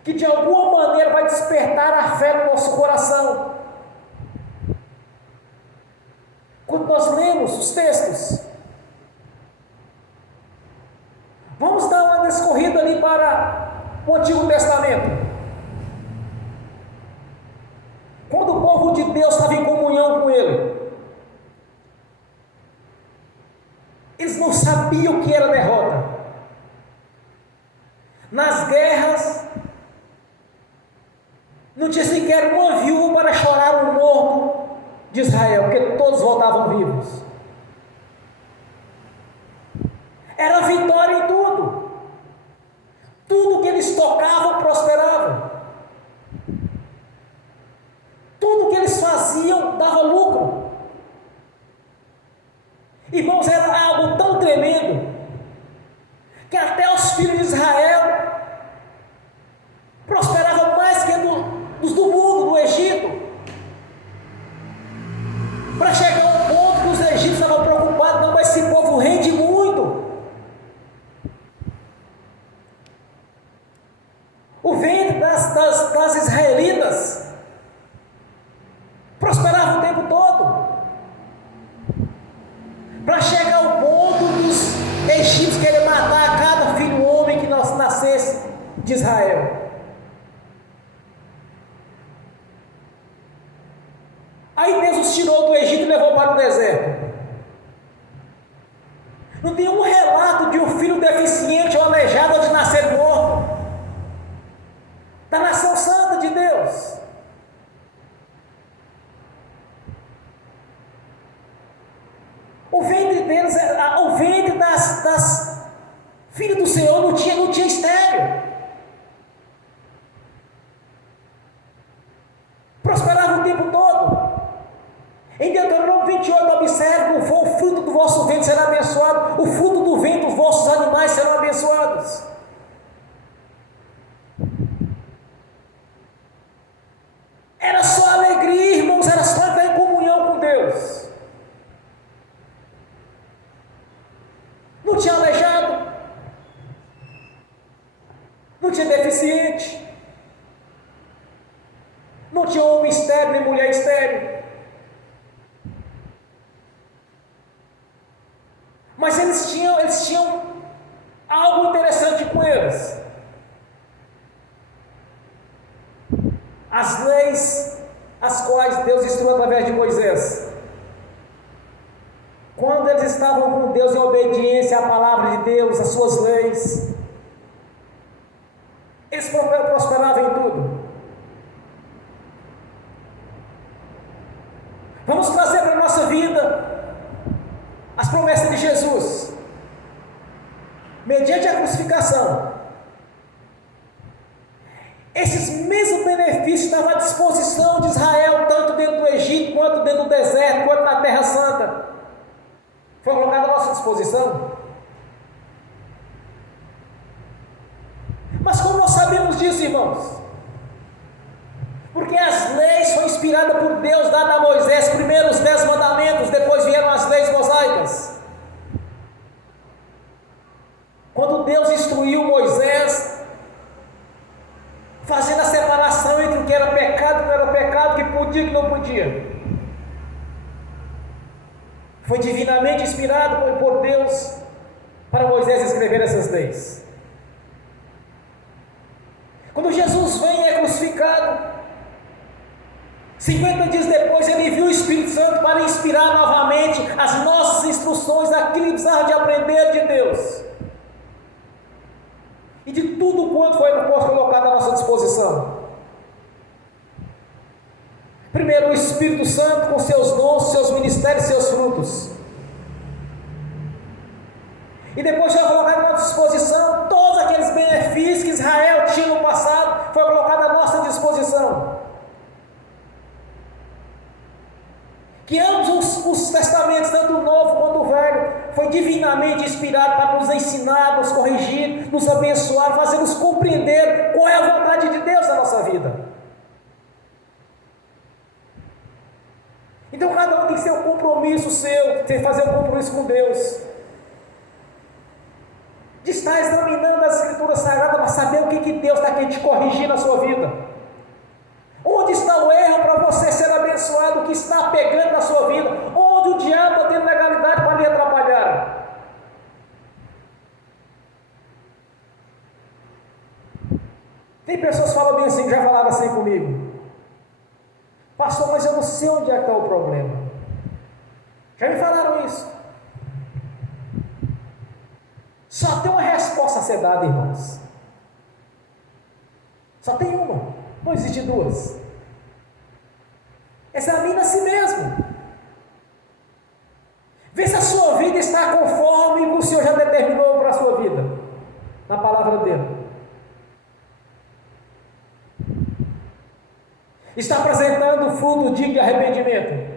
que de alguma maneira vai despertar a fé no nosso coração. Quando nós lemos os textos, vamos dar uma descorrida ali para o Antigo Testamento. Quando o povo de Deus estava em comunhão com Ele, eles não sabiam o que era derrota. Nas guerras, não tinha sequer uma viúva para chorar o morto de Israel, porque todos voltavam vivos. Era vitória em tudo. Tudo que eles tocavam prosperava. Tudo que eles faziam dava lucro. Irmãos, era algo tão tremendo que até os filhos de Israel prosperavam. Não tem um relato de um filho deficiente ou aleijado ou de nascer morto. Da nação santa de Deus. O ventre deles, o ventre das filhas do Senhor não tinha estéreo. Prosperava o tempo todo. Em Deuteronômio 28, observe: não for o fruto do vosso ventre será abençoado, o fruto do ventre dos vossos animais serão abençoados. Era só alegria, irmãos, era só estar em comunhão com Deus. Não tinha aleijado, não tinha deficiente, não tinha homem estéril nem mulher estéril. Mas eles tinham algo interessante com eles. As leis, as quais Deus instruiu através de Moisés. Quando eles estavam com Deus em obediência à palavra de Deus, às suas leis, eles prosperavam em tudo. Vamos trazer para a nossa vida as promessas de Jesus, mediante a crucificação. Esses mesmos benefícios estavam à disposição de Israel, tanto dentro do Egito, quanto dentro do deserto, quanto na Terra Santa. Foi colocado à nossa disposição. Mas como nós sabemos disso, irmãos? Porque as leis foram inspiradas por Deus, dadas a Moisés, primeiro os 10 mandamentos, depois vieram as leis mosaicas. Quando Deus instruiu Moisés, fazendo a separação entre o que era pecado e o que não era pecado, o que podia e o que não podia. Foi divinamente inspirado por Deus para Moisés escrever essas leis. Quando Jesus vem e é crucificado, 50 dias depois ele envia o Espírito Santo para inspirar novamente as nossas instruções, aquilo que precisava de aprender de Deus. E de tudo quanto foi colocado à nossa disposição. Primeiro, o Espírito Santo com seus dons, seus ministérios, seus frutos. E depois foi colocado à nossa disposição todos aqueles benefícios que Israel tinha no passado, foi colocado à nossa disposição. Que ambos os testamentos, tanto o Novo quanto o Velho, foi divinamente inspirado para nos ensinar, nos corrigir, nos abençoar, fazer-nos compreender qual é a vontade de Deus na nossa vida. Então cada um tem que ter um compromisso seu, tem que fazer um compromisso com Deus, de estar examinando as Escrituras Sagradas para saber o que Deus está querendo te corrigir na sua vida. Onde está o erro para você ser abençoado, o que está pegando na sua vida, onde o diabo está tendo legalidade para lhe atrapalhar. Tem pessoas que falam bem assim, que já falaram assim comigo: pastor, mas eu não sei onde é que está o problema. Já me falaram isso. Só tem uma resposta a ser dada, irmãos. Só tem uma. Não existe duas. Examine a si mesmo. Vê se a sua vida está conforme o que o Senhor já determinou para a sua vida, na palavra dele. Está apresentando fruto digno de arrependimento.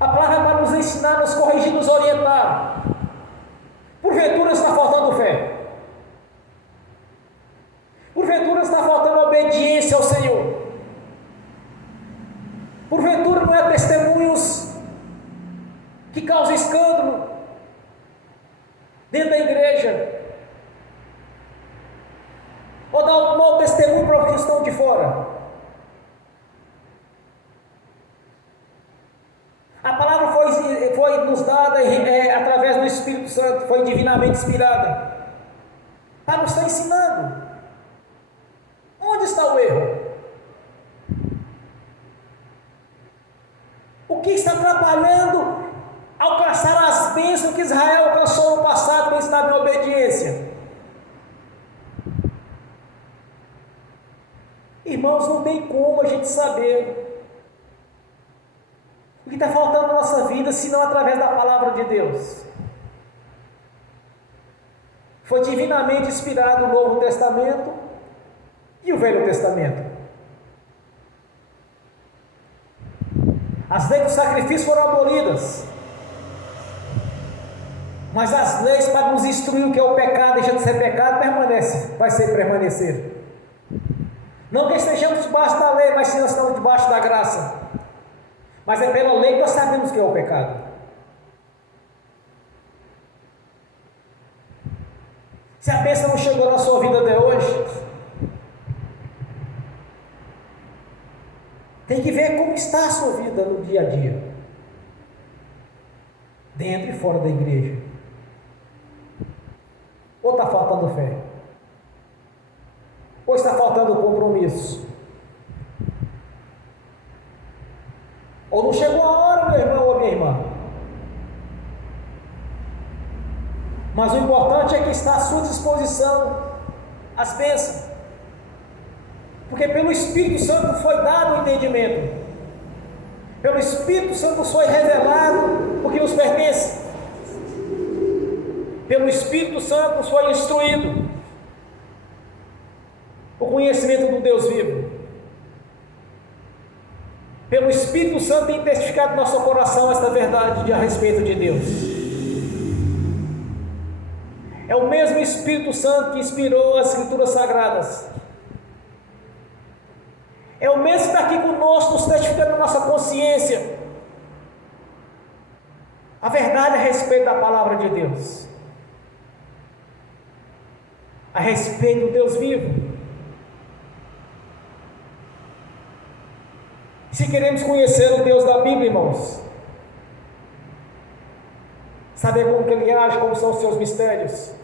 A palavra é para nos ensinar, nos corrigir, nos orientar. Porventura está faltando fé. Porventura está faltando obediência ao Senhor. Porventura não é testemunhos que causam escândalo dentro da igreja, ou dá um mau testemunho para os que estão de fora. A palavra foi nos dada através do Espírito Santo, foi divinamente inspirada, para nos estar ensinando. Onde está o erro? O que está atrapalhando alcançaram as bênçãos que Israel alcançou no passado quando estava em obediência. Irmãos, não tem como a gente saber o que está faltando na nossa vida, senão através da palavra de Deus. Foi divinamente inspirado o Novo Testamento e o Velho Testamento. As leis do sacrifício foram abolidas, mas as leis para nos instruir o que é o pecado, deixando de ser pecado, vai permanecer. Não que estejamos debaixo da lei, mas sim nós estamos debaixo da graça. Mas é pela lei que nós sabemos o que é o pecado. Se a bênção não chegou na sua vida até hoje, tem que ver como está a sua vida no dia a dia, dentro e fora da igreja. Ou está faltando fé? Ou está faltando compromisso? Ou não chegou a hora, meu irmão ou minha irmã? Mas o importante é que está à sua disposição as bênçãos, porque pelo Espírito Santo foi dado o entendimento, pelo Espírito Santo foi revelado o que nos pertence, pelo Espírito Santo foi instruído o conhecimento do Deus vivo, pelo Espírito Santo tem testificado no nosso coração esta verdade a respeito de Deus. É o mesmo Espírito Santo que inspirou as Escrituras Sagradas. É o mesmo que está aqui conosco, nos testificando na nossa consciência a verdade a respeito da palavra de Deus, a respeito do Deus vivo. Se queremos conhecer o Deus da Bíblia, irmãos, saber como que Ele age, como são os seus mistérios,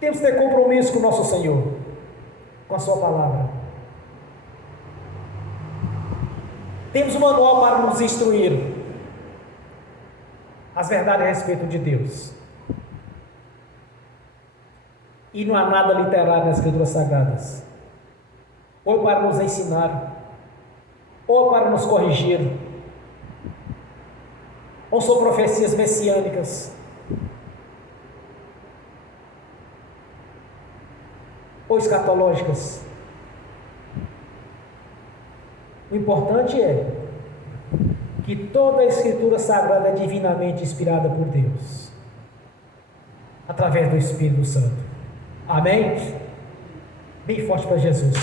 temos que ter compromisso com o nosso Senhor, com a sua palavra. Temos um manual para nos instruir as verdades a respeito de Deus. E não há nada literário nas Escrituras Sagradas, ou para nos ensinar, ou para nos corrigir, ou são profecias messiânicas, ou escatológicas. O importante é que toda a Escritura Sagrada é divinamente inspirada por Deus, através do Espírito Santo. Amém? Bem forte para Jesus.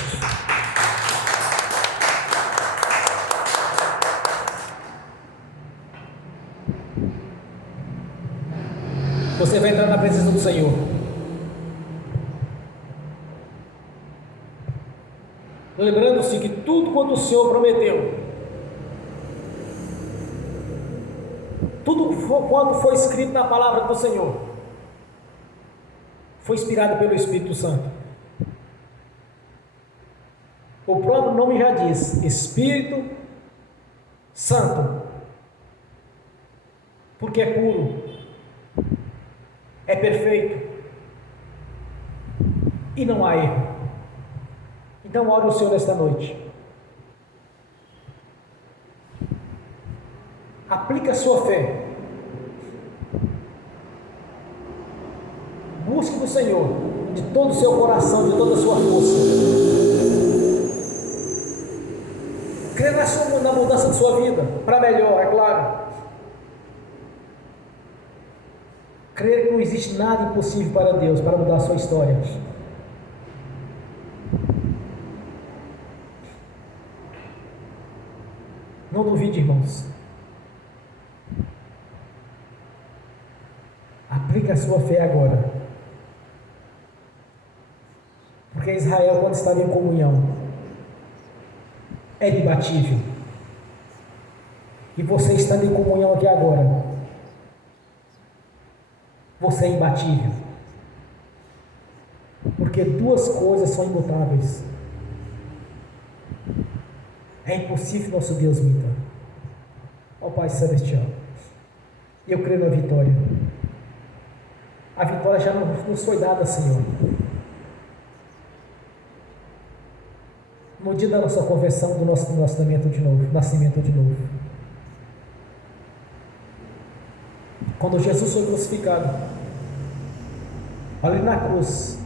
Você vai entrar na presença do Senhor. Lembrando-se que tudo quanto o Senhor prometeu, tudo quanto foi escrito na palavra do Senhor, foi inspirado pelo Espírito Santo. O próprio nome já diz, Espírito Santo, porque é puro, é perfeito e não há erro. Então ore o Senhor nesta noite. Aplique a sua fé. Busque do Senhor de todo o seu coração, de toda a sua força. Crê na mudança de sua vida, para melhor, é claro. Crer que não existe nada impossível para Deus, para mudar a sua história. Não duvide, irmãos. Aplique a sua fé agora. Porque Israel, quando estava em comunhão, é imbatível. E você estando em comunhão aqui agora, você é imbatível. Porque duas coisas são imutáveis. É impossível nosso Deus minta. Pai Celestial, eu creio na vitória. A vitória já nos foi dada, Senhor. No dia da nossa conversão, do nosso nascimento de novo. Quando Jesus foi crucificado, ali na cruz,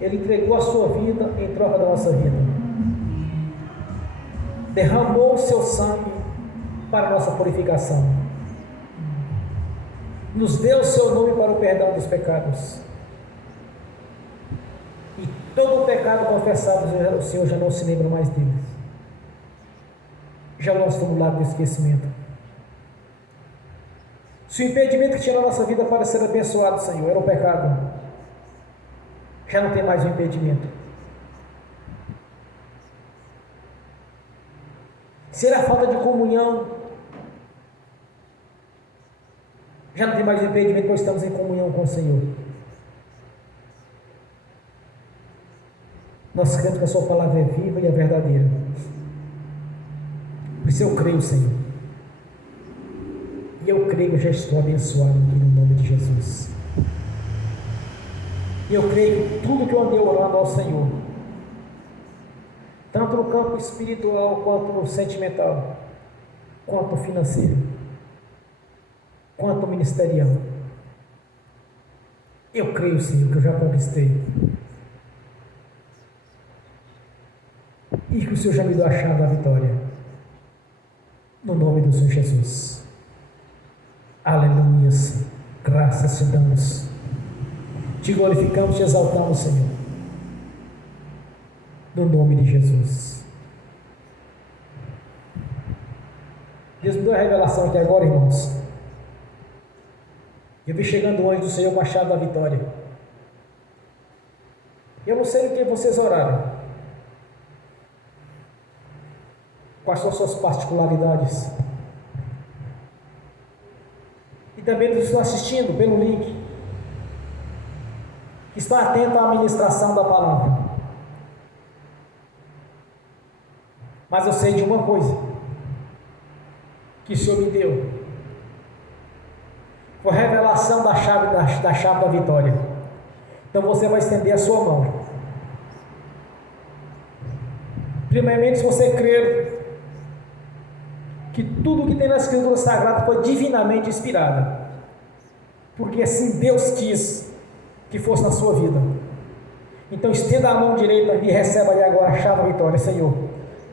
Ele entregou a sua vida em troca da nossa vida. Derramou o seu sangue para a nossa purificação. Nos deu o seu nome para o perdão dos pecados. E todo o pecado confessado, o Senhor já não se lembra mais deles. Já lançou no lado do esquecimento. Se o impedimento que tinha na nossa vida para ser abençoado, Senhor, era o pecado, já não tem mais um impedimento. Se era a falta de comunhão, já não tem mais impedimento, pois estamos em comunhão com o Senhor. Nós cremos que a sua palavra é viva e é verdadeira. Por isso eu creio, Senhor. E eu creio que eu já estou abençoado aqui no nome de Jesus. E eu creio que tudo que eu andei orando ao Senhor, tanto no campo espiritual, quanto no sentimental, quanto no financeiro, quanto no ministerial, eu creio, Senhor, que eu já conquistei. E que o Senhor já me deu a chave da vitória. No nome do Senhor Jesus. Aleluia. Graças te damos. Te glorificamos, te exaltamos, Senhor. No nome de Jesus. Deus me deu a revelação aqui agora, irmãos. Eu vi chegando o anjo do Senhor com a chave da vitória. Eu não sei o que vocês oraram. Quais são as suas particularidades? E também eles estão assistindo pelo link, que estão atentos à administração da palavra. Mas eu sei de uma coisa, que o Senhor me deu. Foi a revelação da chave da vitória. Então você vai estender a sua mão. Primeiramente, se você crer que tudo que tem na Escritura Sagrada foi divinamente inspirado, porque assim Deus quis que fosse na sua vida. Então estenda a mão direita e receba aí agora a chave da vitória, Senhor.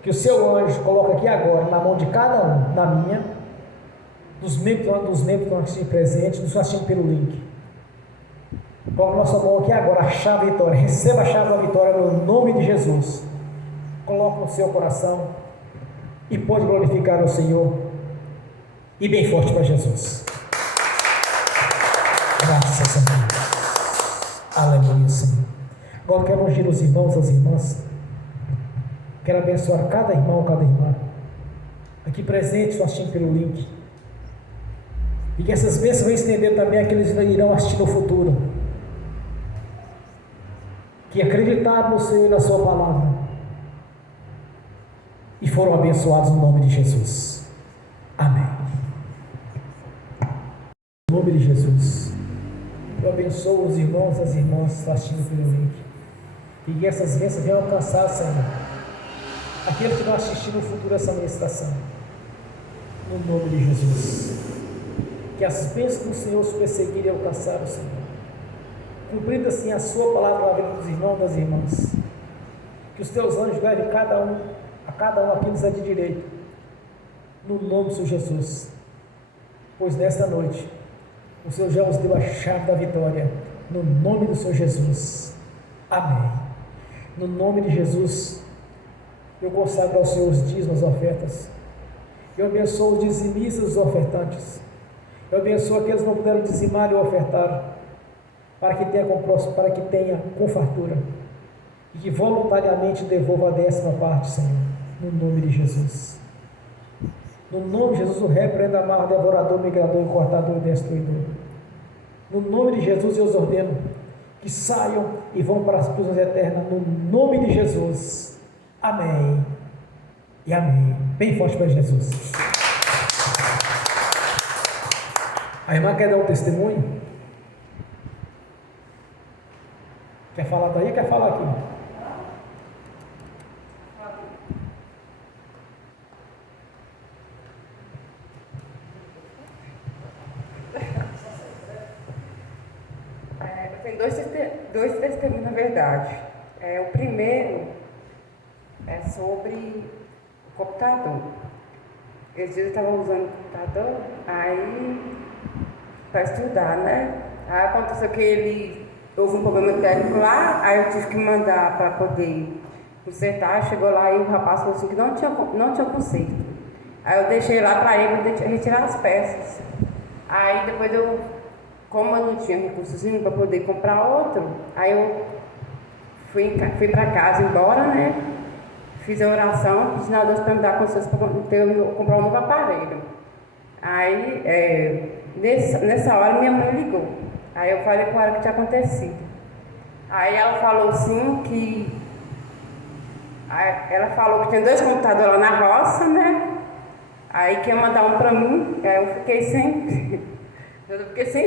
Que o seu anjo coloque aqui agora, na mão de cada um, na minha, dos membros que estão assistindo presentes, dos que estão assistindo pelo link. Coloque nossa mão aqui agora, a chave da vitória. Receba a chave da vitória no nome de Jesus. Coloque no seu coração e pode glorificar ao Senhor. E bem forte para Jesus. Graças a Deus. Aleluia, Senhor. Agora quero ungir os irmãos e as irmãs. Quero abençoar cada irmão, cada irmã aqui presentes, assistindo pelo link. E que essas bênçãos vão estender também àqueles que irão assistir no futuro, que acreditaram no Senhor e na sua palavra e foram abençoados no nome de Jesus. Amém. No nome de Jesus, eu abençoo os irmãos e as irmãs assistindo pelo link, e que essas bênçãos venham alcançar, Senhor, aqueles que vão assistir no futuro essa ministração, no nome de Jesus. Que as bênçãos do Senhor os perseguirem e alcançar o Senhor, cumprindo assim a sua palavra na vida dos irmãos e das irmãs. Que os teus anjos levem a cada um aqui nos é de direito, no nome do Senhor Jesus. Pois nesta noite o Senhor já os deu a chave da vitória, no nome do Senhor Jesus. Amém. No nome de Jesus, eu consagro ao Senhor os dízimos, as ofertas. Eu abençoo os dizimistas e os ofertantes. Eu abençoo aqueles que não puderam dizimar e ofertar, para que tenha com fartura, e que voluntariamente devolva a 10ª parte, Senhor, no nome de Jesus. No nome de Jesus, eu repreendo a marra, devorador, migrador, cortador e destruidor. No nome de Jesus, eu os ordeno que saiam e vão para as prisões eternas, no nome de Jesus. Amém e amém. Bem forte para Jesus. A irmã quer dar um testemunho? Quer falar daí ou quer falar aqui? Tem dois testemunhos, na verdade. O primeiro é sobre o computador. Esse dia eu estava usando o computador, aí para estudar, né? Aí aconteceu que houve um problema técnico lá, aí eu tive que mandar para poder consertar. Chegou lá e o rapaz falou assim que não tinha conserto. Aí eu deixei lá para ele retirar as peças. Aí depois como eu não tinha recursos para poder comprar outro, aí eu fui para casa embora, né? Fiz a oração, pedi a Deus para me dar condições para comprar um novo aparelho. Aí, nessa hora, minha mãe ligou. Aí eu falei com ela o que tinha acontecido. Aí ela falou assim que... Ela falou que tinha 2 computadores lá na roça, né? Aí que ia mandar um para mim. Aí eu fiquei sem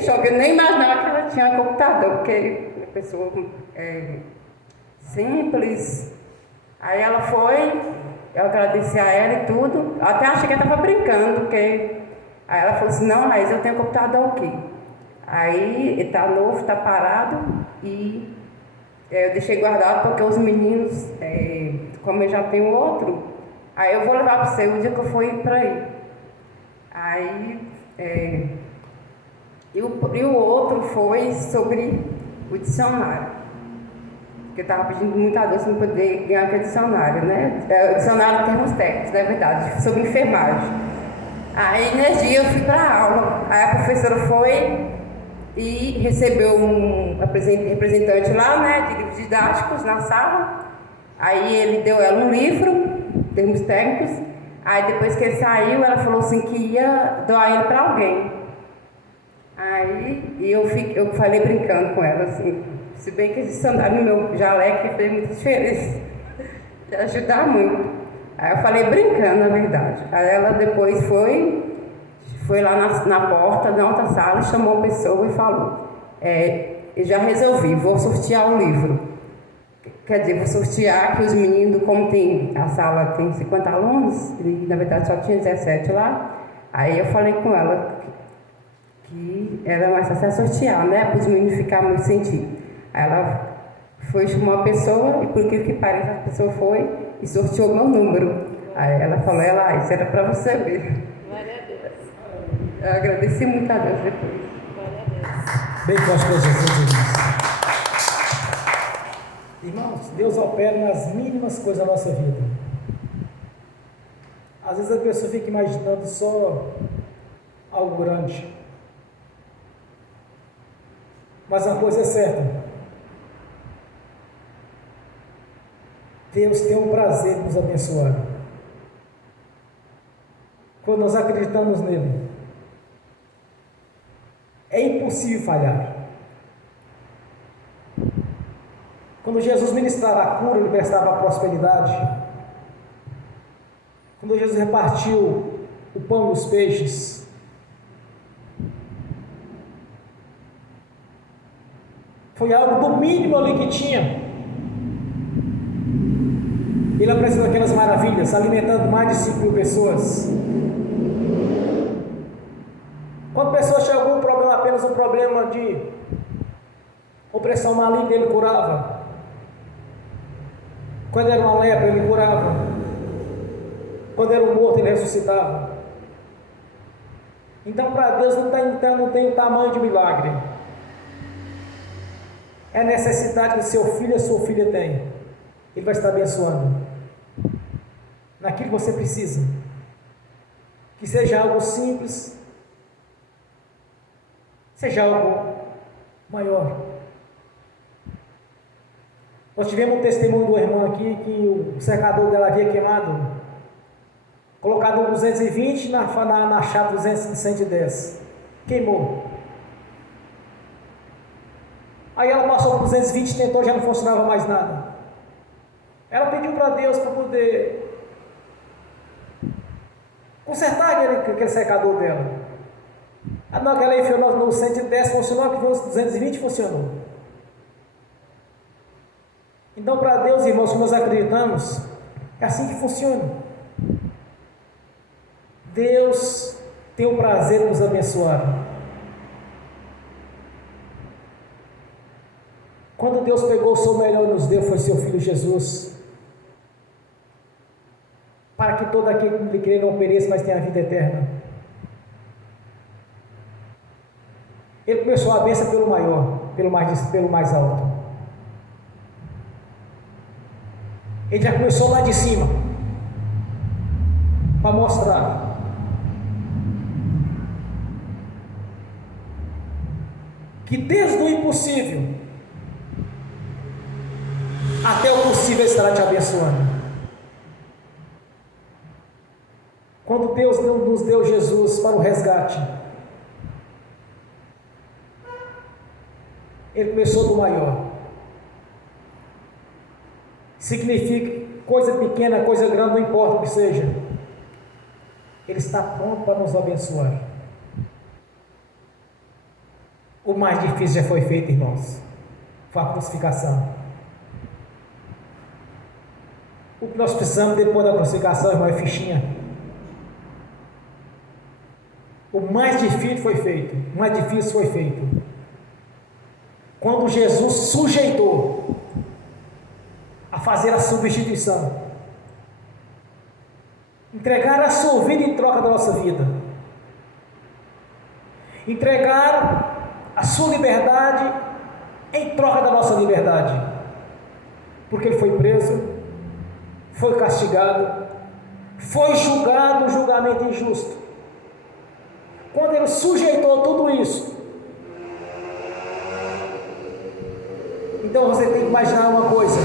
choque. Eu nem imaginava que ela tinha computador, porque a pessoa simples. Aí ela foi, eu agradeci a ela e tudo. Eu até achei que ela estava brincando, porque... Aí ela falou assim, não, Raiz, eu tenho computador aqui. Aí ele está novo, está parado e eu deixei guardado porque os meninos, como eu já tenho outro, aí eu vou levar para você o dia que eu for ir para aí. Aí, e o outro foi sobre o dicionário. Porque eu estava pedindo muito a Deus para poder ganhar aquele dicionário, né? O dicionário de termos técnicos, na verdade, sobre enfermagem. Aí, nesse dia, eu fui para a aula. Aí a professora foi e recebeu um representante lá, né, de livros didáticos na sala. Aí ele deu ela um livro, termos técnicos. Aí depois que ele saiu, ela falou assim que ia doar ele para alguém. Aí eu falei brincando com ela assim, se bem que esse sandália no meu jaleco fez muita diferença, ia ajudar muito. Aí eu falei brincando, na verdade. Aí ela depois foi lá na porta, na outra sala, chamou uma pessoa e falou, eu já resolvi, vou sortear o livro. Quer dizer, vou sortear que os meninos, como a sala tem 50 alunos, e na verdade só tinha 17 lá, aí eu falei com ela que era mais fácil sortear, né, para os meninos ficarem muito sentidos. Aí ela foi, chamou uma pessoa, e por que pareça, a pessoa foi e sorteou meu número. Aí ela falou, isso era para você ver. Glória a Deus. Eu agradeci muito a Deus depois. Glória a Deus. Bem forte para Jesus, irmãos. Irmãos, Deus opera nas mínimas coisas da nossa vida. Às vezes a pessoa fica imaginando só algo grande. Mas uma coisa é certa. Deus tem um prazer de nos abençoar. Quando nós acreditamos nele, é impossível falhar. Quando Jesus ministrava a cura, ele prestava a prosperidade. Quando Jesus repartiu o pão e os peixes, foi algo do mínimo ali que tinha. Ele apresentou aquelas maravilhas, alimentando mais de 5.000 pessoas. Quando a pessoa tinha algum problema, apenas um problema de opressão maligna, ele curava. Quando era uma lepra, ele curava. Quando era um morto, ele ressuscitava. Então, para Deus não tem tamanho de milagre. É a necessidade que seu filho e a sua filha têm. Ele vai estar abençoando naquilo que você precisa. Que seja algo simples, seja algo maior. Nós tivemos um testemunho do irmão aqui que o secador dela havia queimado, colocado um 220 na chave 110, queimou. Aí ela passou para 220, tentou, já não funcionava mais nada. Ela pediu para Deus para poder Consertar aquele secador dela. A hora que ela enfiou no 110 funcionou, que foi 220 funcionou. Então, para Deus, irmãos, que nós acreditamos, é assim que funciona. Deus tem o prazer de nos abençoar. Quando Deus pegou o seu melhor e nos deu, foi seu Filho Jesus, para que todo aquele que lhe crê não pereça, mas tenha a vida eterna. Ele começou a bênção pelo maior, pelo mais alto. Ele já começou lá de cima, para mostrar que desde o impossível até o possível estará te abençoando. Quando Deus nos deu Jesus para o resgate, Ele começou do maior. Significa coisa pequena, coisa grande, não importa o que seja, Ele está pronto para nos abençoar. O mais difícil já foi feito, irmãos. Foi a crucificação. O que nós precisamos depois da crucificação, irmão, é fichinha. O mais difícil foi feito. O mais difícil foi feito. Quando Jesus sujeitou a fazer a substituição, entregar a sua vida em troca da nossa vida, entregar a sua liberdade em troca da nossa liberdade, porque Ele foi preso, foi castigado, foi julgado um julgamento injusto. Quando Ele sujeitou tudo isso, então você tem que imaginar uma coisa,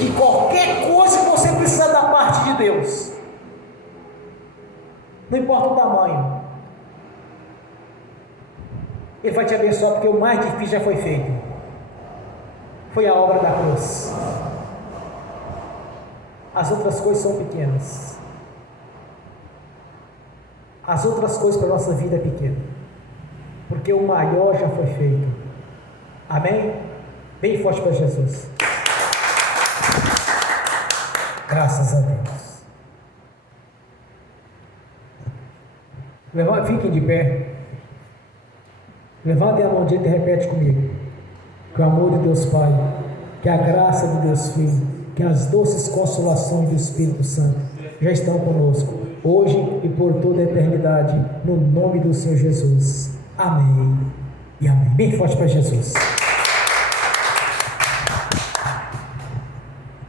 que qualquer coisa que você precisa da parte de Deus, não importa o tamanho, Ele vai te abençoar, porque o mais difícil já foi feito. Foi a obra da cruz. As outras coisas são pequenas. As outras coisas para a nossa vida é pequena, porque o maior já foi feito. Amém? Bem forte para Jesus. Graças a Deus. Fiquem de pé. Levantem a mão direita e repete comigo. Que o amor de Deus Pai, que a graça de Deus Filho, que as doces consolações do Espírito Santo já estão conosco, hoje e por toda a eternidade, no nome do Senhor Jesus. Amém e amém. Bem forte para Jesus.